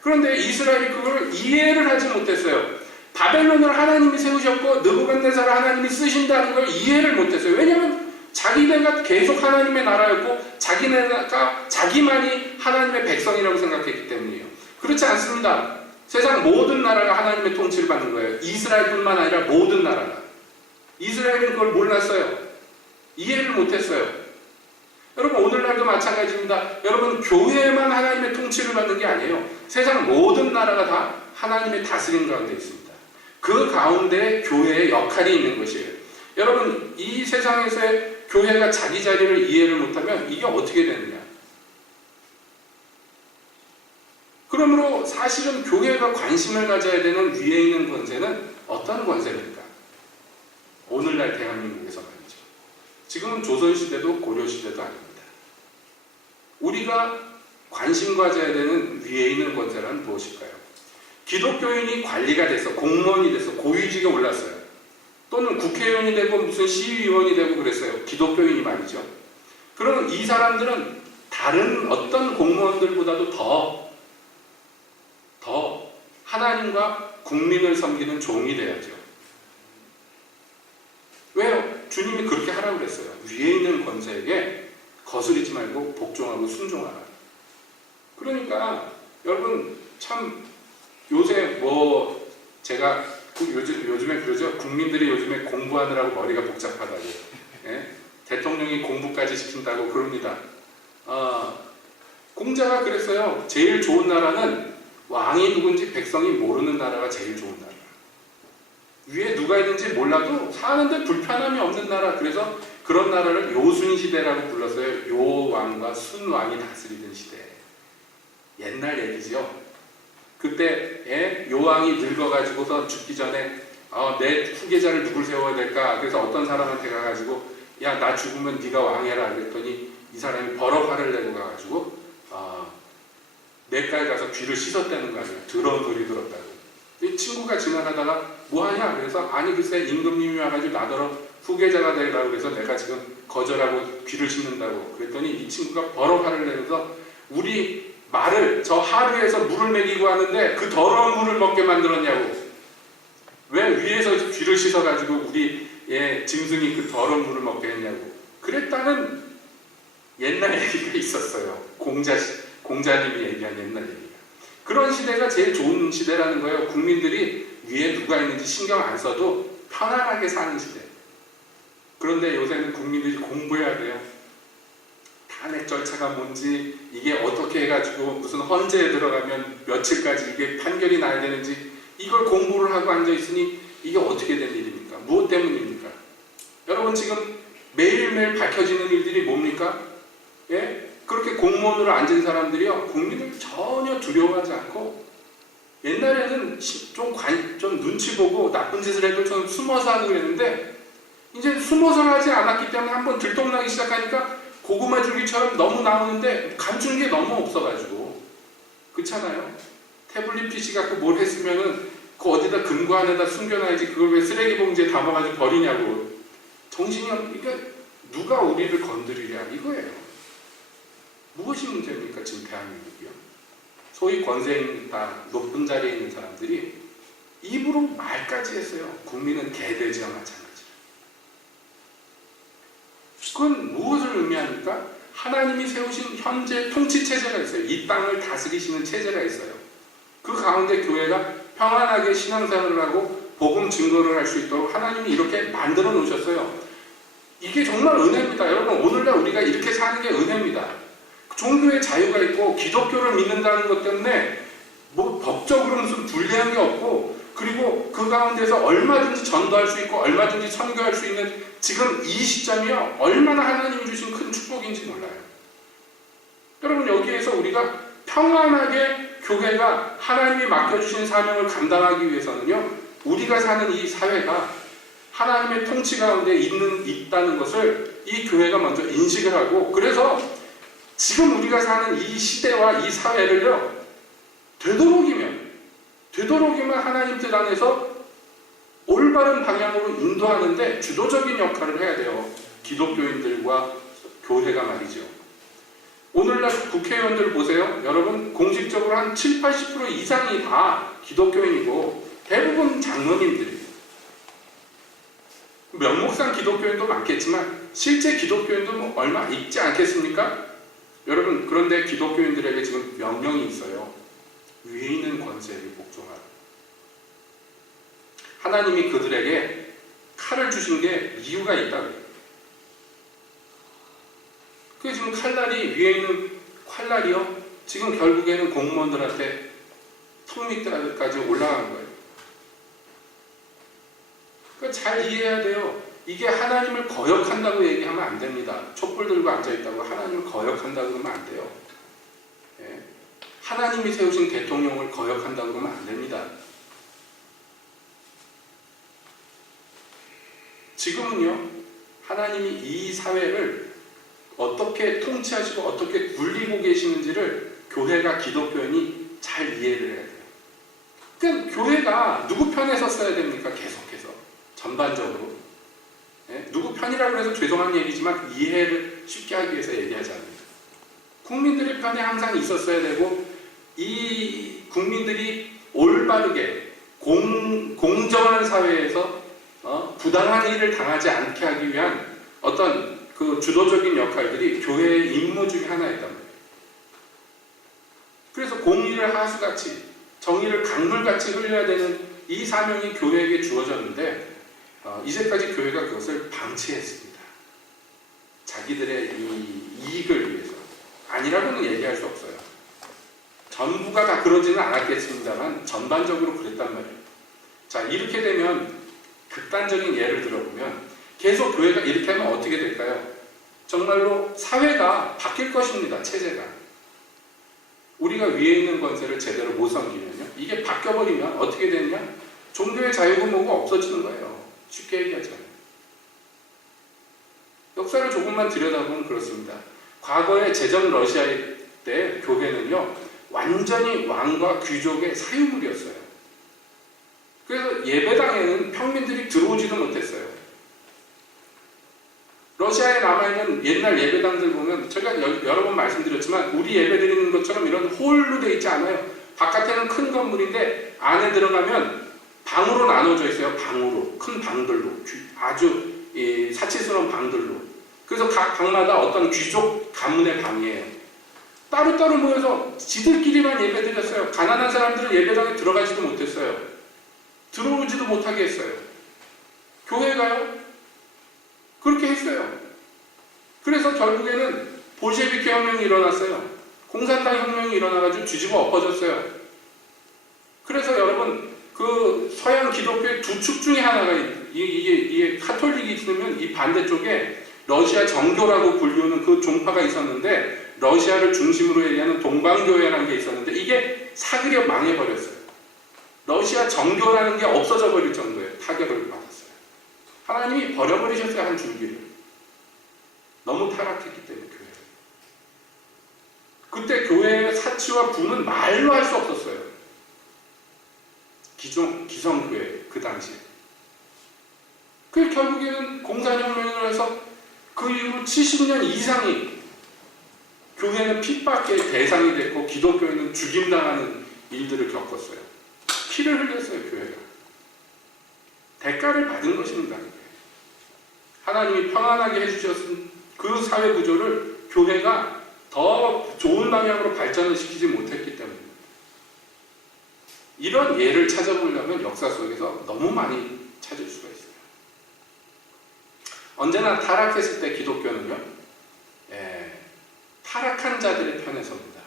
그런데 이스라엘이 그걸 이해를 하지 못했어요. 바벨론을 하나님이 세우셨고 느부갓네살을 하나님이 쓰신다는 걸 이해를 못했어요. 왜냐하면 자기네가 계속 하나님의 나라였고 자기네가 자기만이 하나님의 백성이라고 생각했기 때문이에요. 그렇지 않습니다. 세상 모든 나라가 하나님의 통치를 받는 거예요. 이스라엘뿐만 아니라 모든 나라가. 이스라엘은 그걸 몰랐어요. 이해를 못했어요. 여러분 오늘날도 마찬가지입니다. 여러분 교회만 하나님의 통치를 받는 게 아니에요. 세상 모든 나라가 다 하나님의 다스림 가운데 있습니다. 그 가운데 교회의 역할이 있는 것이에요. 여러분 이 세상에서의 교회가 자기 자리를 이해를 못하면 이게 어떻게 되느냐. 그러므로 사실은 교회가 관심을 가져야 되는 위에 있는 권세는 어떤 권세입니까? 오늘날 대한민국에서 말이죠. 지금은 조선시대도 고려시대도 아닙니다. 우리가 관심 가져야 되는 위에 있는 권세란 무엇일까요? 기독교인이 관리가 돼서 공무원이 돼서 고위직에 올랐어요. 또는 국회의원이 되고 무슨 시의원이 되고 그랬어요. 기독교인이 말이죠. 그럼 이 사람들은 다른 어떤 공무원들보다도 더 하나님과 국민을 섬기는 종이 돼야죠. 왜요? 주님이 그렇게 하라고 그랬어요. 위에 있는 권세에게 거스르지 말고 복종하고 순종하라. 그러니까 여러분 참 요새 뭐 제가 요즘에 그러죠. 국민들이 요즘에 공부하느라고 머리가 복잡하다고. 예? 대통령이 공부까지 시킨다고 그럽니다. 공자가 그랬어요. 제일 좋은 나라는 왕이 누군지 백성이 모르는 나라가 제일 좋은 나라. 위에 누가 있는지 몰라도 사는데 불편함이 없는 나라. 그래서 그런 나라를 요순시대라고 불렀어요. 요왕과 순왕이 다스리던 시대. 옛날 얘기죠. 그때 요왕이 늙어가지고서 죽기 전에 내 후계자를 누굴 세워야 될까? 그래서 어떤 사람한테 가가지고 야, 나 죽으면 네가 왕해라 그랬더니 이 사람이 버럭 화를 내고 가가지고 냇가에 가서 귀를 씻었다는 거 아니에요. 더러운 소리 들었다고. 이 친구가 지나가다가 뭐하냐? 그래서 아니 글쎄 임금님이 와가지고 나더러 후계자가 되라고 그래서 내가 지금 거절하고 귀를 씻는다고 그랬더니 이 친구가 버럭 화를 내면서 우리 말을 저 하류에서 물을 먹이고 하는데 그 더러운 물을 먹게 만들었냐고. 왜 위에서 귀를 씻어가지고 우리 짐승이 그 더러운 물을 먹게 했냐고. 그랬다는 옛날 얘기가 있었어요. 공자님이 얘기한 옛날 얘기가. 그런 시대가 제일 좋은 시대라는 거예요. 국민들이 위에 누가 있는지 신경 안 써도 편안하게 사는 시대. 그런데 요새는 국민들이 공부해야 돼요. 탄핵 절차가 뭔지, 이게 어떻게 해가지고 무슨 헌재에 들어가면 며칠까지 이게 판결이 나야 되는지, 이걸 공부를 하고 앉아있으니 이게 어떻게 된 일입니까? 무엇 때문입니까? 여러분 지금 매일매일 밝혀지는 일들이 뭡니까? 예? 그렇게 공무원으로 앉은 사람들이요, 국민을 전혀 두려워하지 않고, 옛날에는 좀 눈치 보고 나쁜 짓을 해도 좀 숨어서 하고 그랬는데, 이제 숨어서 하지 않았기 때문에 한번 들통나기 시작하니까 고구마 줄기처럼 너무 나오는데 감춘 게 너무 없어가지고. 그렇잖아요? 태블릿 PC 갖고 뭘 했으면은 그 어디다 금고 안에다 숨겨놔야지 그걸 왜 쓰레기 봉지에 담아가지고 버리냐고. 정신이 그러니까 누가 우리를 건드리랴 이거예요. 무엇이 문제입니까 지금 대한민국이요? 소위 권세인다 높은 자리에 있는 사람들이 입으로 말까지 했어요. 국민은 개돼지와 마찬가지라. 그건 무엇을 의미합니까? 하나님이 세우신 현재 통치 체제가 있어요. 이 땅을 다스리시는 체제가 있어요. 그 가운데 교회가 평안하게 신앙생활을 하고 복음 증거를 할 수 있도록 하나님이 이렇게 만들어 놓으셨어요. 이게 정말 은혜입니다. 여러분 오늘날 우리가 이렇게 사는 게 은혜입니다. 종교의 자유가 있고 기독교를 믿는다는 것 때문에 뭐 법적으로 무슨 불리한 게 없고, 그리고 그 가운데서 얼마든지 전도할 수 있고 얼마든지 선교할 수 있는 지금 이 시점이요 얼마나 하나님이 주신 큰 축복인지 몰라요. 여러분 여기에서 우리가 평안하게 교회가 하나님이 맡겨주신 사명을 감당하기 위해서는요, 우리가 사는 이 사회가 하나님의 통치 가운데 있다는 것을 이 교회가 먼저 인식을 하고, 그래서 지금 우리가 사는 이 시대와 이 사회를요 되도록이면 하나님 뜻 안에서 올바른 방향으로 인도하는데 주도적인 역할을 해야 돼요. 기독교인들과 교회가 말이죠. 오늘날 국회의원들 보세요. 여러분 공식적으로 한 70-80% 이상이 다 기독교인이고 대부분 장로님들이에요. 명목상 기독교인도 많겠지만 실제 기독교인도 뭐 얼마 있지 않겠습니까? 여러분 그런데 기독교인들에게 지금 명령이 있어요. 위에 있는 권세를 복종하라. 하나님이 그들에게 칼을 주신 게 이유가 있다고요. 그 지금 칼날이 위에 있는 칼날이요. 지금 결국에는 공무원들한테 턱 밑까지 올라간 거예요. 그러니까 잘 이해해야 돼요. 이게 하나님을 거역한다고 얘기하면 안 됩니다. 촛불 들고 앉아있다고 하나님을 거역한다고 그러면 안 돼요. 예. 하나님이 세우신 대통령을 거역한다고 그러면 안 됩니다. 지금은요, 하나님이 이 사회를 어떻게 통치하시고 어떻게 굴리고 계시는지를 교회가 기독교인이 잘 이해를 해야 돼요. 그러니까 교회가 누구 편에 섰어야 됩니까? 계속해서. 전반적으로. 예? 누구 편이라고 해서 죄송한 얘기지만 이해를 쉽게 하기 위해서 얘기하지 않습니다. 국민들의 편에 항상 있었어야 되고, 이 국민들이 올바른 올바르게 공정한 사회에서 부당한 일을 당하지 않게 하기 위한 어떤 그 주도적인 역할들이 교회의 임무 중에 하나였단 말이에요. 그래서 공의를 하수같이 정의를 강물같이 흘려야 되는 이 사명이 교회에게 주어졌는데 이제까지 교회가 그것을 방치했습니다. 자기들의 이 이익을 위해서. 아니라고는 얘기할 수 없어요. 전부가 다 그러지는 않았겠습니다만 전반적으로 그랬단 말이에요. 자, 이렇게 되면 극단적인 예를 들어보면 계속 교회가 이렇게 하면 어떻게 될까요? 정말로 사회가 바뀔 것입니다. 체제가. 우리가 위에 있는 권세를 제대로 못 섬기면요. 이게 바뀌어버리면 어떻게 되느냐? 종교의 자유고 뭐고 없어지는 거예요. 쉽게 얘기하자면. 역사를 조금만 들여다보면 그렇습니다. 과거의 제정 러시아 때 교회는요. 완전히 왕과 귀족의 사유물이었어요. 그래서 예배당에는 평민들이 들어오지도 못했어요. 러시아에 남아있는 옛날 예배당들 보면 제가 여러 번 말씀드렸지만 우리 예배 드리는 것처럼 이런 홀로 돼 있지 않아요. 바깥에는 큰 건물인데 안에 들어가면 방으로 나눠져 있어요. 방으로. 큰 방들로. 아주 사치스러운 방들로. 그래서 각 방마다 어떤 귀족 가문의 방이에요. 따로따로 모여서 지들끼리만 예배 드렸어요. 가난한 사람들은 예배당에 들어가지도 못했어요. 들어오지도 못하게 했어요. 교회가요? 그렇게 했어요. 그래서 결국에는 볼셰비키 혁명이 일어났어요. 공산당 혁명이 일어나가지고 뒤집어 엎어졌어요. 그래서 여러분 그 서양 기독교의 두 축 중에 하나가 이게 카톨릭이 있으면 이 반대쪽에 러시아 정교라고 불리우는 그 종파가 있었는데 러시아를 중심으로 얘기하는 동방교회라는 게 있었는데 이게 사그려 망해버렸어요. 러시아 정교라는 게 없어져 버릴 정도의 타격을 받았어요. 하나님이 버려버리셨어요. 한 줄기를. 너무 타락했기 때문에 교회. 그때 교회의 사치와 부는 말로 할 수 없었어요. 기성교회 그 당시에. 그 결국에는 공산혁명을 해서 그 이후로 70년 이상이 교회는 핍박의 대상이 됐고 기독교회는 죽임당하는 일들을 겪었어요. 피를 흘렸어요. 교회가. 대가를 받은 것입니다. 하나님이 평안하게 해주셨은 그 사회 구조를 교회가 더 좋은 방향으로 발전을 시키지 못했기 때문입니다. 이런 예를 찾아보려면 역사 속에서 너무 많이 찾을 수가 있어요. 언제나 타락했을 때 기독교는요, 타락한 자들의 편에 섭니다.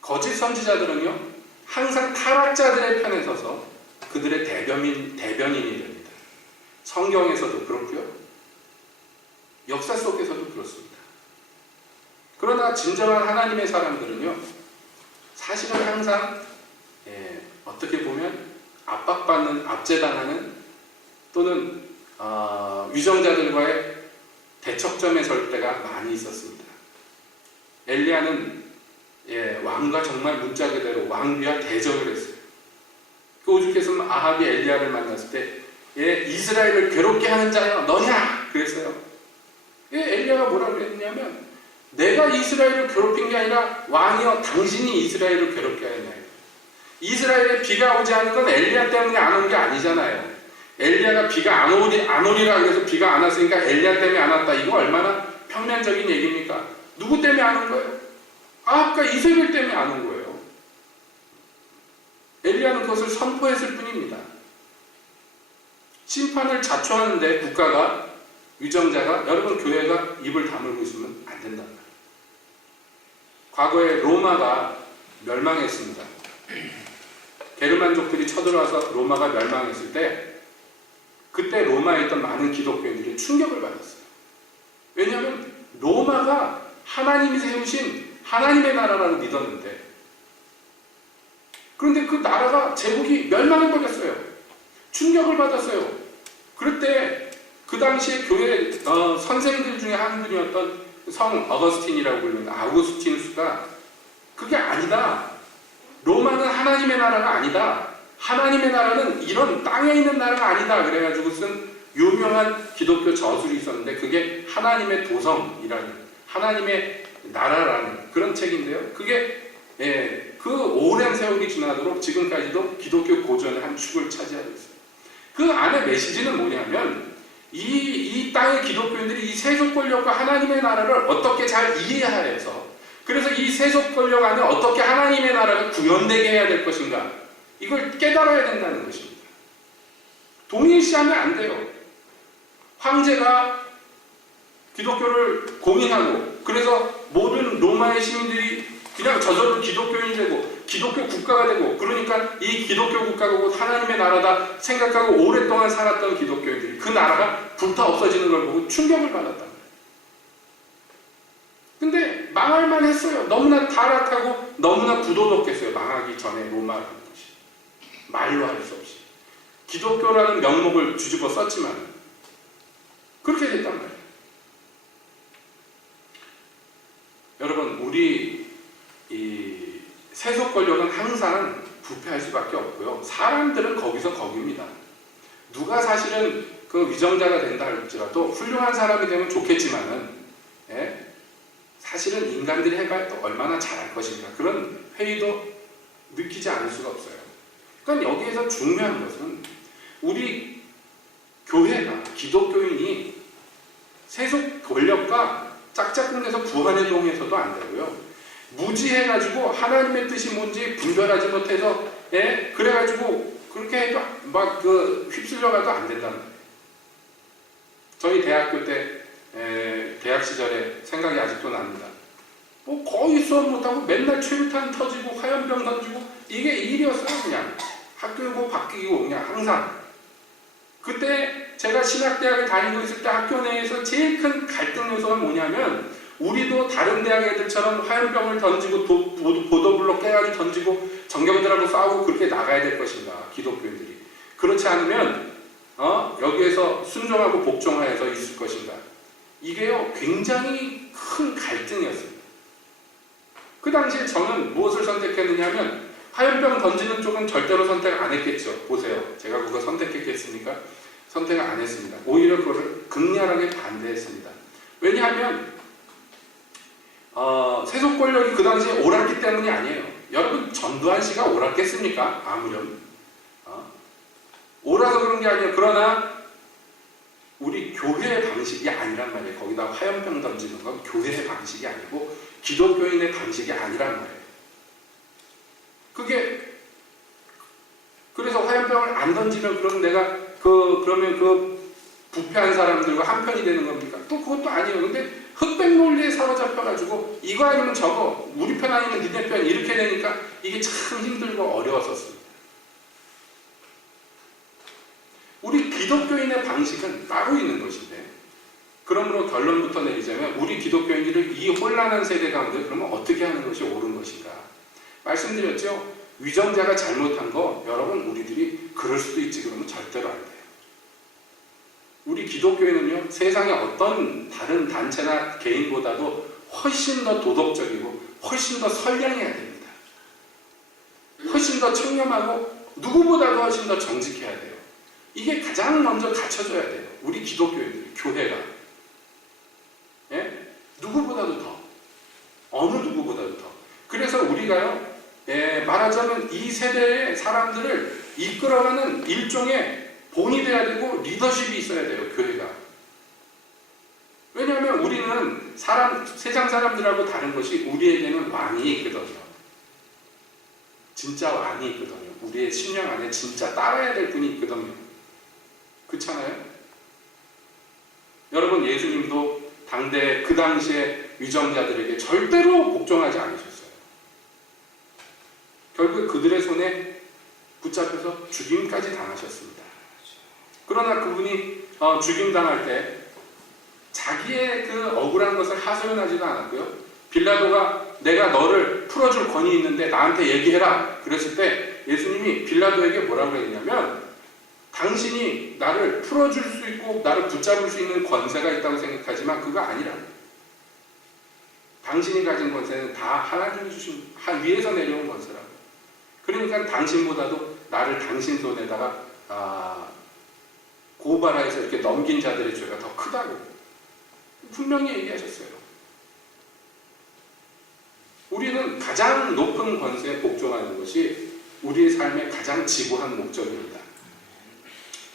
거짓 선지자들은요, 항상 타락자들의 편에 서서 그들의 대변인이 됩니다. 성경에서도 그렇고요. 역사 속에서도 그렇습니다. 그러나 진정한 하나님의 사람들은요, 사실은 항상 어떻게 보면 압박받는, 압제당하는 또는 위정자들과의 대척점에 설 때가 많이 있었습니다. 엘리야는 왕과 정말 문자 그대로 왕비와 대적을 했어요. 그 오죽했으면 아합이 엘리야를 만났을 때 이스라엘을 괴롭게 하는 자여 너냐 그랬어요. 엘리야가 뭐라고 했냐면 내가 이스라엘을 괴롭힌 게 아니라 왕이여 당신이 이스라엘을 괴롭게 하였나요. 이스라엘에 비가 오지 않은 건 엘리야 때문에 안 온 게 아니잖아요. 엘리야가 비가 안 오리라 그래서 비가 안 왔으니까 엘리야 때문에 안 왔다. 이거 얼마나 평면적인 얘기입니까? 누구 때문에 안 온 거예요? 아합과 이세벨 때문에 안 온 거예요. 엘리야는 그것을 선포했을 뿐입니다. 심판을 자초하는데 국가가, 위정자가, 여러분 교회가 입을 다물고 있으면 안 된단 말이에요. 과거에 로마가 멸망했습니다. 게르만족들이 쳐들어와서 로마가 멸망했을 때 그때 로마에 있던 많은 기독교인들이 충격을 받았어요. 왜냐하면 로마가 하나님이 세우신 하나님의 나라라고 믿었는데 그런데 그 나라가 제국이 멸망해버렸어요. 충격을 받았어요. 그럴 때 그 당시에 교회 선생들 중에 한 분이었던 성 어거스틴이라고 불리는 아우구스티누스가 그게 아니다. 로마는 하나님의 나라가 아니다. 하나님의 나라는 이런 땅에 있는 나라가 아니다. 그래가지고 쓴 유명한 기독교 저술이 있었는데 그게 하나님의 도성이라는 하나님의 나라라는 그런 책인데요. 그게 그 오랜 세월이 지나도록 지금까지도 기독교 고전의 한 축을 차지하고 있어요. 그 안에 메시지는 뭐냐면 이 땅의 기독교인들이 이 세속 권력과 하나님의 나라를 어떻게 잘 이해해서 그래서 이 세속 권력 안에 어떻게 하나님의 나라가 구현되게 해야 될 것인가 이걸 깨달아야 된다는 것입니다. 동일시하면 안 돼요. 황제가 기독교를 공인하고 그래서 모든 로마의 시민들이 그냥 저절로 기독교인이 되고 기독교 국가가 되고 그러니까 이 기독교 국가가 곧 하나님의 나라다 생각하고 오랫동안 살았던 기독교인들이 그 나라가 불타 없어지는 걸 보고 충격을 받았단 말이에요. 근데 망할만 했어요. 너무나 타락하고 너무나 부도덕했어요. 망하기 전에 로마라는 것이. 말로 할 수 없이. 기독교라는 명목을 뒤집어 썼지만 그렇게 됐단 말이에요. 여러분 우리 이 세속 권력은 항상 부패할 수밖에 없고요. 사람들은 거기서 거기입니다. 누가 사실은 그 위정자가 된다 할지라도 훌륭한 사람이 되면 좋겠지만은 사실은 인간들이 해봐야 또 얼마나 잘할 것인가 그런 회의도 느끼지 않을 수가 없어요. 그러니까 여기에서 중요한 것은 우리 교회가 기독교인이 세속 권력과 짝짝꿍해서 부안해동해서도 안 되고요. 무지해가지고 하나님의 뜻이 뭔지 분별하지 못해서 그래가지고 그렇게 해도 막 휩쓸려가도 안 된다는 거예요. 저희 대학교 때 대학 시절에 생각이 아직도 납니다. 뭐 거의 수업 못하고 맨날 최루탄 터지고 화염병 던지고 이게 일이었어요. 그냥 학교고 바뀌고 그냥 항상. 그때 제가 신학대학을 다니고 있을 때 학교 내에서 제일 큰 갈등 요소가 뭐냐면 우리도 다른 대학 애들처럼 화염병을 던지고 보도블록 깨가지고 던지고 정경들하고 싸우고 그렇게 나가야 될 것인가 기독교인들이. 그렇지 않으면 여기에서 순종하고 복종하여서 있을 것인가. 이게요 굉장히 큰 갈등이었습니다. 그 당시에 저는 무엇을 선택했느냐 하면 화염병 던지는 쪽은 절대로 선택 안 했겠죠. 보세요. 제가 그거 선택했겠습니까? 선택을 안 했습니다. 오히려 그것을 극렬하게 반대했습니다. 왜냐하면 세속 권력이 그 당시에 옳았기 때문이 아니에요. 여러분 전두환 씨가 옳았겠습니까? 아무렴. 옳아서 그런 게 아니에요. 그러나 우리 교회의 방식이 아니란 말이에요. 거기다 화염병 던지는 건 교회의 방식이 아니고 기독교인의 방식이 아니란 말이에요. 그래서 화염병을 안 던지면 그럼 내가 그러면 부패한 사람들과 한편이 되는 겁니까? 또 그것도 아니에요. 근데 흑백 논리에 사로잡혀가지고 이거 아니면 저거, 우리 편 아니면 니네 편 이렇게 되니까 이게 참 힘들고 어려웠었습니다. 우리 기독교인의 방식은 따로 있는 것인데 그러므로 결론부터 내리자면 우리 기독교인들을 이 혼란한 세대 가운데 그러면 어떻게 하는 것이 옳은 것인가? 말씀드렸죠? 위정자가 잘못한 거 여러분 우리들이 그럴 수도 있지 그러면 절대로 안 돼요. 우리 기독교회는요 세상의 어떤 다른 단체나 개인보다도 훨씬 더 도덕적이고 훨씬 더 선량해야 됩니다. 훨씬 더 청렴하고 누구보다도 훨씬 더 정직해야 돼요. 이게 가장 먼저 갖춰져야 돼요. 우리 기독교인들, 교회가 누구보다도 더 어느 누구보다도 더 그래서 우리가요 말하자면 이 세대의 사람들을 이끌어가는 일종의 본이 돼야 되고 리더십이 있어야 돼요. 교회가. 왜냐하면 우리는 세상 사람들하고 다른 것이 우리에게는 왕이 있거든요. 진짜 왕이 있거든요. 우리의 심령 안에 진짜 따라야 될 분이 있거든요. 그렇잖아요? 여러분 예수님도 당대 그 당시에 위정자들에게 절대로 복종하지 않으셨어요. 결국 그들의 손에 붙잡혀서 죽임까지 당하셨습니다. 그러나 그분이 죽임당할 때 자기의 그 억울한 것을 하소연하지도 않았고요. 빌라도가 내가 너를 풀어줄 권위 있는데 나한테 얘기해라. 그랬을 때 예수님이 빌라도에게 뭐라고 했냐면 당신이 나를 풀어줄 수 있고 나를 붙잡을 수 있는 권세가 있다고 생각하지만 그거 아니라 당신이 가진 권세는 다 하나님이 주신 위에서 내려온 권세라고. 그러니까 당신보다도 나를 당신 손에다가 고발하여서 이렇게 넘긴 자들의 죄가 더 크다고 분명히 얘기하셨어요. 우리는 가장 높은 권세에 복종하는 것이 우리의 삶의 가장 지구한 목적입니다.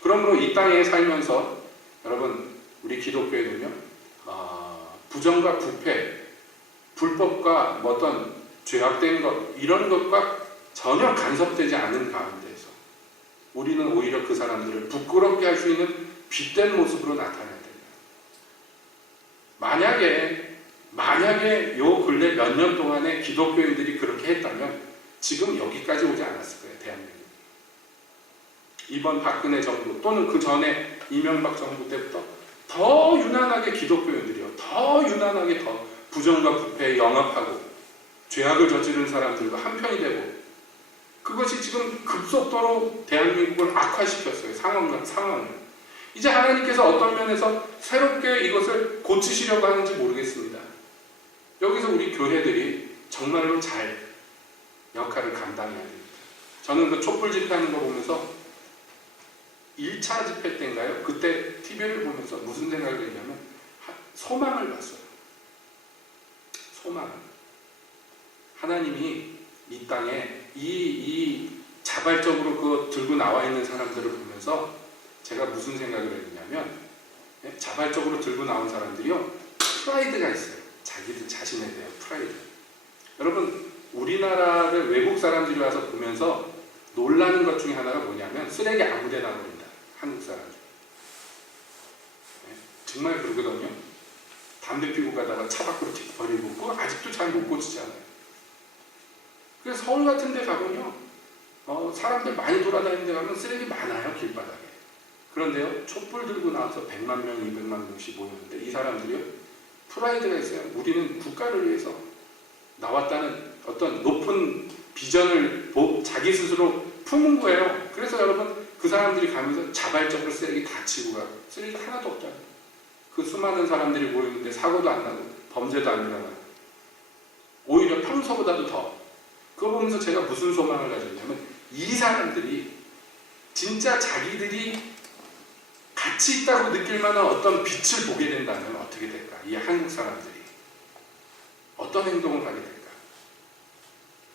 그러므로 이 땅에 살면서 여러분, 우리 기독교에는요, 부정과 부패, 불법과 어떤 죄악된 것, 이런 것과 전혀 간섭되지 않은 가운데에서 우리는 오히려 그 사람들을 부끄럽게 할 수 있는 빛된 모습으로 나타내야 됩니다. 만약에 요 근래 몇 년 동안에 기독교인들이 그렇게 했다면 지금 여기까지 오지 않았을 거예요, 대한민국. 이번 박근혜 정부 또는 그 전에 이명박 정부 때부터 더 유난하게 기독교인들이요, 더 유난하게 더 부정과 부패에 영합하고 죄악을 저지르는 사람들과 한편이 되고, 그것이 지금 급속도로 대한민국을 악화시켰어요. 상황을. 이제 하나님께서 어떤 면에서 새롭게 이것을 고치시려고 하는지 모르겠습니다. 여기서 우리 교회들이 정말로 잘 역할을 감당해야 됩니다. 저는 그 촛불 집회하는 거 보면서 1차 집회 때인가요? 그때 TV를 보면서 무슨 생각을 했냐면 소망을 봤어요. 소망을. 하나님이 이 땅에 이 자발적으로 그 들고 나와 있는 사람들을 보면서 제가 무슨 생각을 했냐면, 자발적으로 들고 나온 사람들이요, 프라이드가 있어요. 자기들 자신에 대한 프라이드. 여러분, 우리나라를 외국 사람들이 와서 보면서 놀라는 것 중에 하나가 뭐냐면 쓰레기 아무데나 버린다. 한국 사람들. 정말 그러거든요. 담배 피고 가다가 차 밖으로 버리고, 그거 아직도 잘 못 고치잖아요. 그래서 서울 같은 데 가면요, 사람들 많이 돌아다니는 데 가면 쓰레기 많아요, 길바닥에. 그런데요, 촛불 들고 나와서 100만 명, 200만 명씩 모였는데 이 사람들이요, 프라이드가 있어요. 우리는 국가를 위해서 나왔다는 어떤 높은 비전을 자기 스스로 품은 거예요. 그래서 여러분, 그 사람들이 가면서 자발적으로 쓰레기 다 치고 가요. 쓰레기 하나도 없잖아요. 그 수많은 사람들이 모였는데 사고도 안 나고 범죄도 안 일어나고 오히려 평소보다도 더. 그거 보면서 제가 무슨 소망을 가졌냐면, 이 사람들이 진짜 자기들이 가치 있다고 느낄 만한 어떤 빛을 보게 된다면 어떻게 될까? 이 한국 사람들이 어떤 행동을 하게 될까?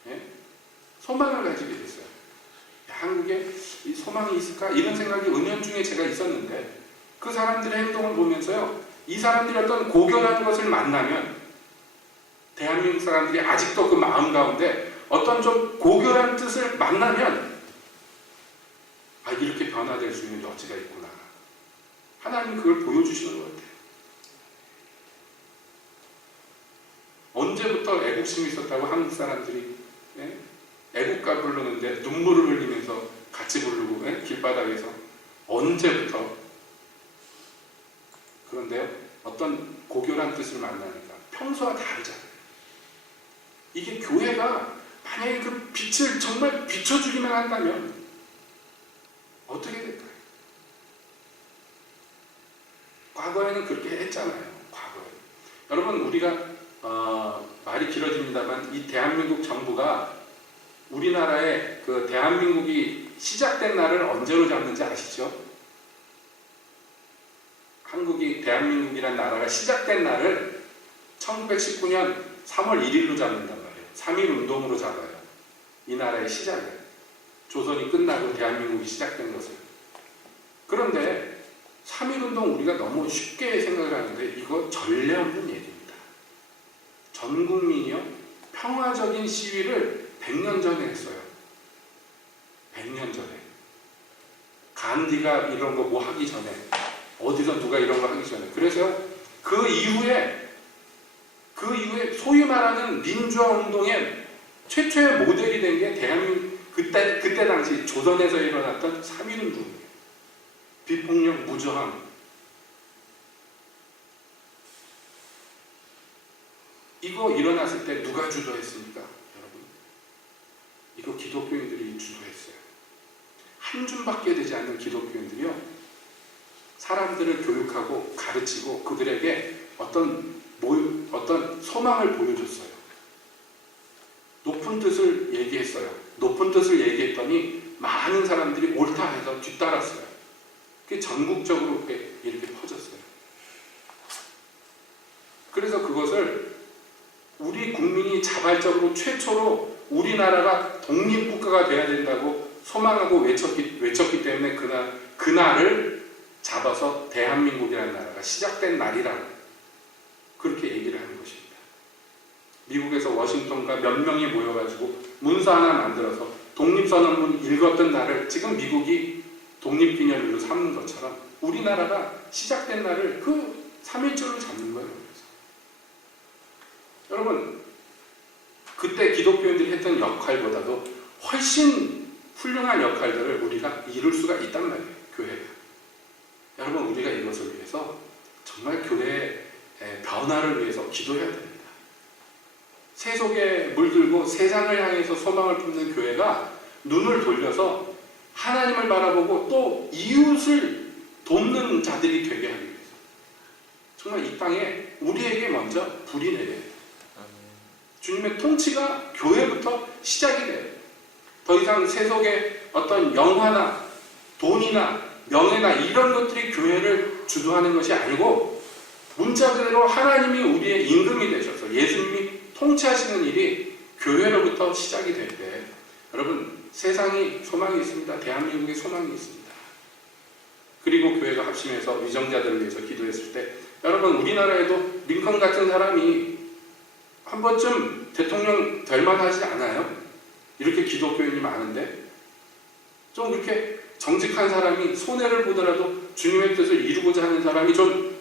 예? 소망을 가지게 됐어요. 한국에 이 소망이 있을까? 이런 생각이 은연중에 제가 있었는데, 그 사람들의 행동을 보면서요, 이 사람들이 어떤 고결한 것을 만나면, 대한민국 사람들이 아직도 그 마음 가운데 어떤 좀 고결한 뜻을 만나면, 이렇게 변화될 수 있는 여지가 있구나. 하나님이 그걸 보여주시는 것 같아요. 언제부터 애국심이 있었다고 한국 사람들이 애국가 부르는데 눈물을 흘리면서 같이 부르고, 길바닥에서 언제부터. 그런데요, 어떤 고결한 뜻을 만나니까 평소와 다르잖아요. 이게 교회가 만약에 그 빛을 정말 비춰주기만 한다면 어떻게 될까요? 과거에는 그렇게 했잖아요. 과거에. 여러분, 우리가 말이 길어집니다만 이 대한민국 정부가 우리나라의 그 대한민국이 시작된 날을 언제로 잡는지 아시죠? 대한민국이란 나라가 시작된 날을 1919년 3월 1일로 잡는단 말이에요. 3.1 운동으로 잡아요. 이 나라의 시작을. 조선이 끝나고 대한민국이 시작된 것을. 그런데 3.1 운동 우리가 너무 쉽게 생각을 하는데 이거 전례 없는 얘기입니다. 전 국민이요, 평화적인 시위를 100년 전에 했어요. 100년 전에. 간디가 이런 거 뭐 하기 전에, 어디서 누가 이런 거 하기 전에. 그래서 그 이후에 소위 말하는 민주화 운동의 최초의 모델이 된 게 대한민국 그때 당시 조선에서 일어났던 3.1 운동이에요. 비폭력 무저항. 이거 일어났을 때 누가 주도했습니까? 여러분, 이거 기독교인들이 주도했어요. 한 줌밖에 되지 않는 기독교인들이요, 사람들을 교육하고 가르치고 그들에게 어떤 소망을 보여줬어요. 높은 뜻을 얘기했어요. 높은 뜻을 얘기했더니 많은 사람들이 옳다 해서 뒤따랐어요. 그게 전국적으로 이렇게 퍼졌어요. 그래서 그것을 우리 국민이 자발적으로 최초로 우리나라가 독립국가가 돼야 된다고 소망하고 외쳤기 때문에 그날을 잡아서 대한민국이라는 나라가 시작된 날이라고 그렇게 얘기를 하는 것입니다. 미국에서 워싱턴과 몇 명이 모여가지고 문서 하나 만들어서 독립선언문 읽었던 날을 지금 미국이 독립기념일로 삼는 것처럼 우리나라가 시작된 날을 그 3.1절로 잡는 거예요. 그래서. 여러분, 그때 기독교인들이 했던 역할보다도 훨씬 훌륭한 역할들을 우리가 이룰 수가 있단 말이에요. 교회가. 여러분, 우리가 이것을 위해서 정말 교회의 변화를 위해서 기도해야 됩니다. 세속에 물들고 세상을 향해서 소망을 품는 교회가 눈을 돌려서 하나님을 바라보고 또 이웃을 돕는 자들이 되게 하기 위해서 정말 이 땅에 우리에게 먼저 불이 내려야 돼요. 주님의 통치가 교회부터 시작이 돼요. 더 이상 세속의 어떤 영화나 돈이나 명예나 이런 것들이 교회를 주도하는 것이 아니고 문자 그대로 하나님이 우리의 임금이 되셔서 예수님이 통치하시는 일이 교회로부터 시작이 될 때 여러분 세상이 소망이 있습니다. 대한민국에 소망이 있습니다. 그리고 교회가 합심해서 위정자들을 위해서 기도했을 때 여러분 우리나라에도 링컨 같은 사람이 한 번쯤 대통령 될 만하지 않아요? 이렇게 기독교인이 많은데 좀 이렇게 정직한 사람이 손해를 보더라도 주님의 뜻을 이루고자 하는 사람이 좀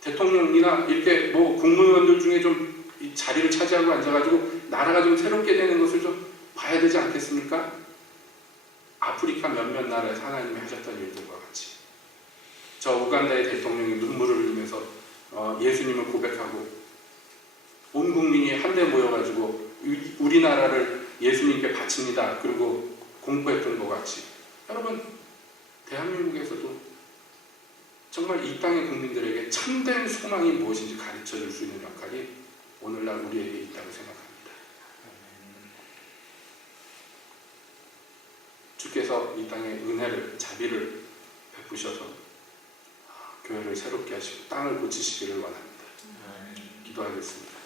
대통령이나 이렇게 뭐 국무위원들 중에 좀 이 자리를 차지하고 앉아가지고 나라가 좀 새롭게 되는 것을 좀 봐야 되지 않겠습니까? 아프리카 몇몇 나라에서 하나님이 하셨던 일들과 같이 저 우간다의 대통령이 눈물을 흘리면서 예수님을 고백하고 온 국민이 한데 모여가지고 우리나라를 예수님께 바칩니다. 그리고 공포했던 것 같이 여러분 대한민국에서도 정말 이 땅의 국민들에게 참된 소망이 무엇인지 가르쳐줄 수 있는 역할이 오늘날 우리에게 있다고 생각합니다. 주께서 이 땅에 은혜를, 자비를 베푸셔서 교회를 새롭게 하시고 땅을 고치시기를 원합니다. 기도하겠습니다.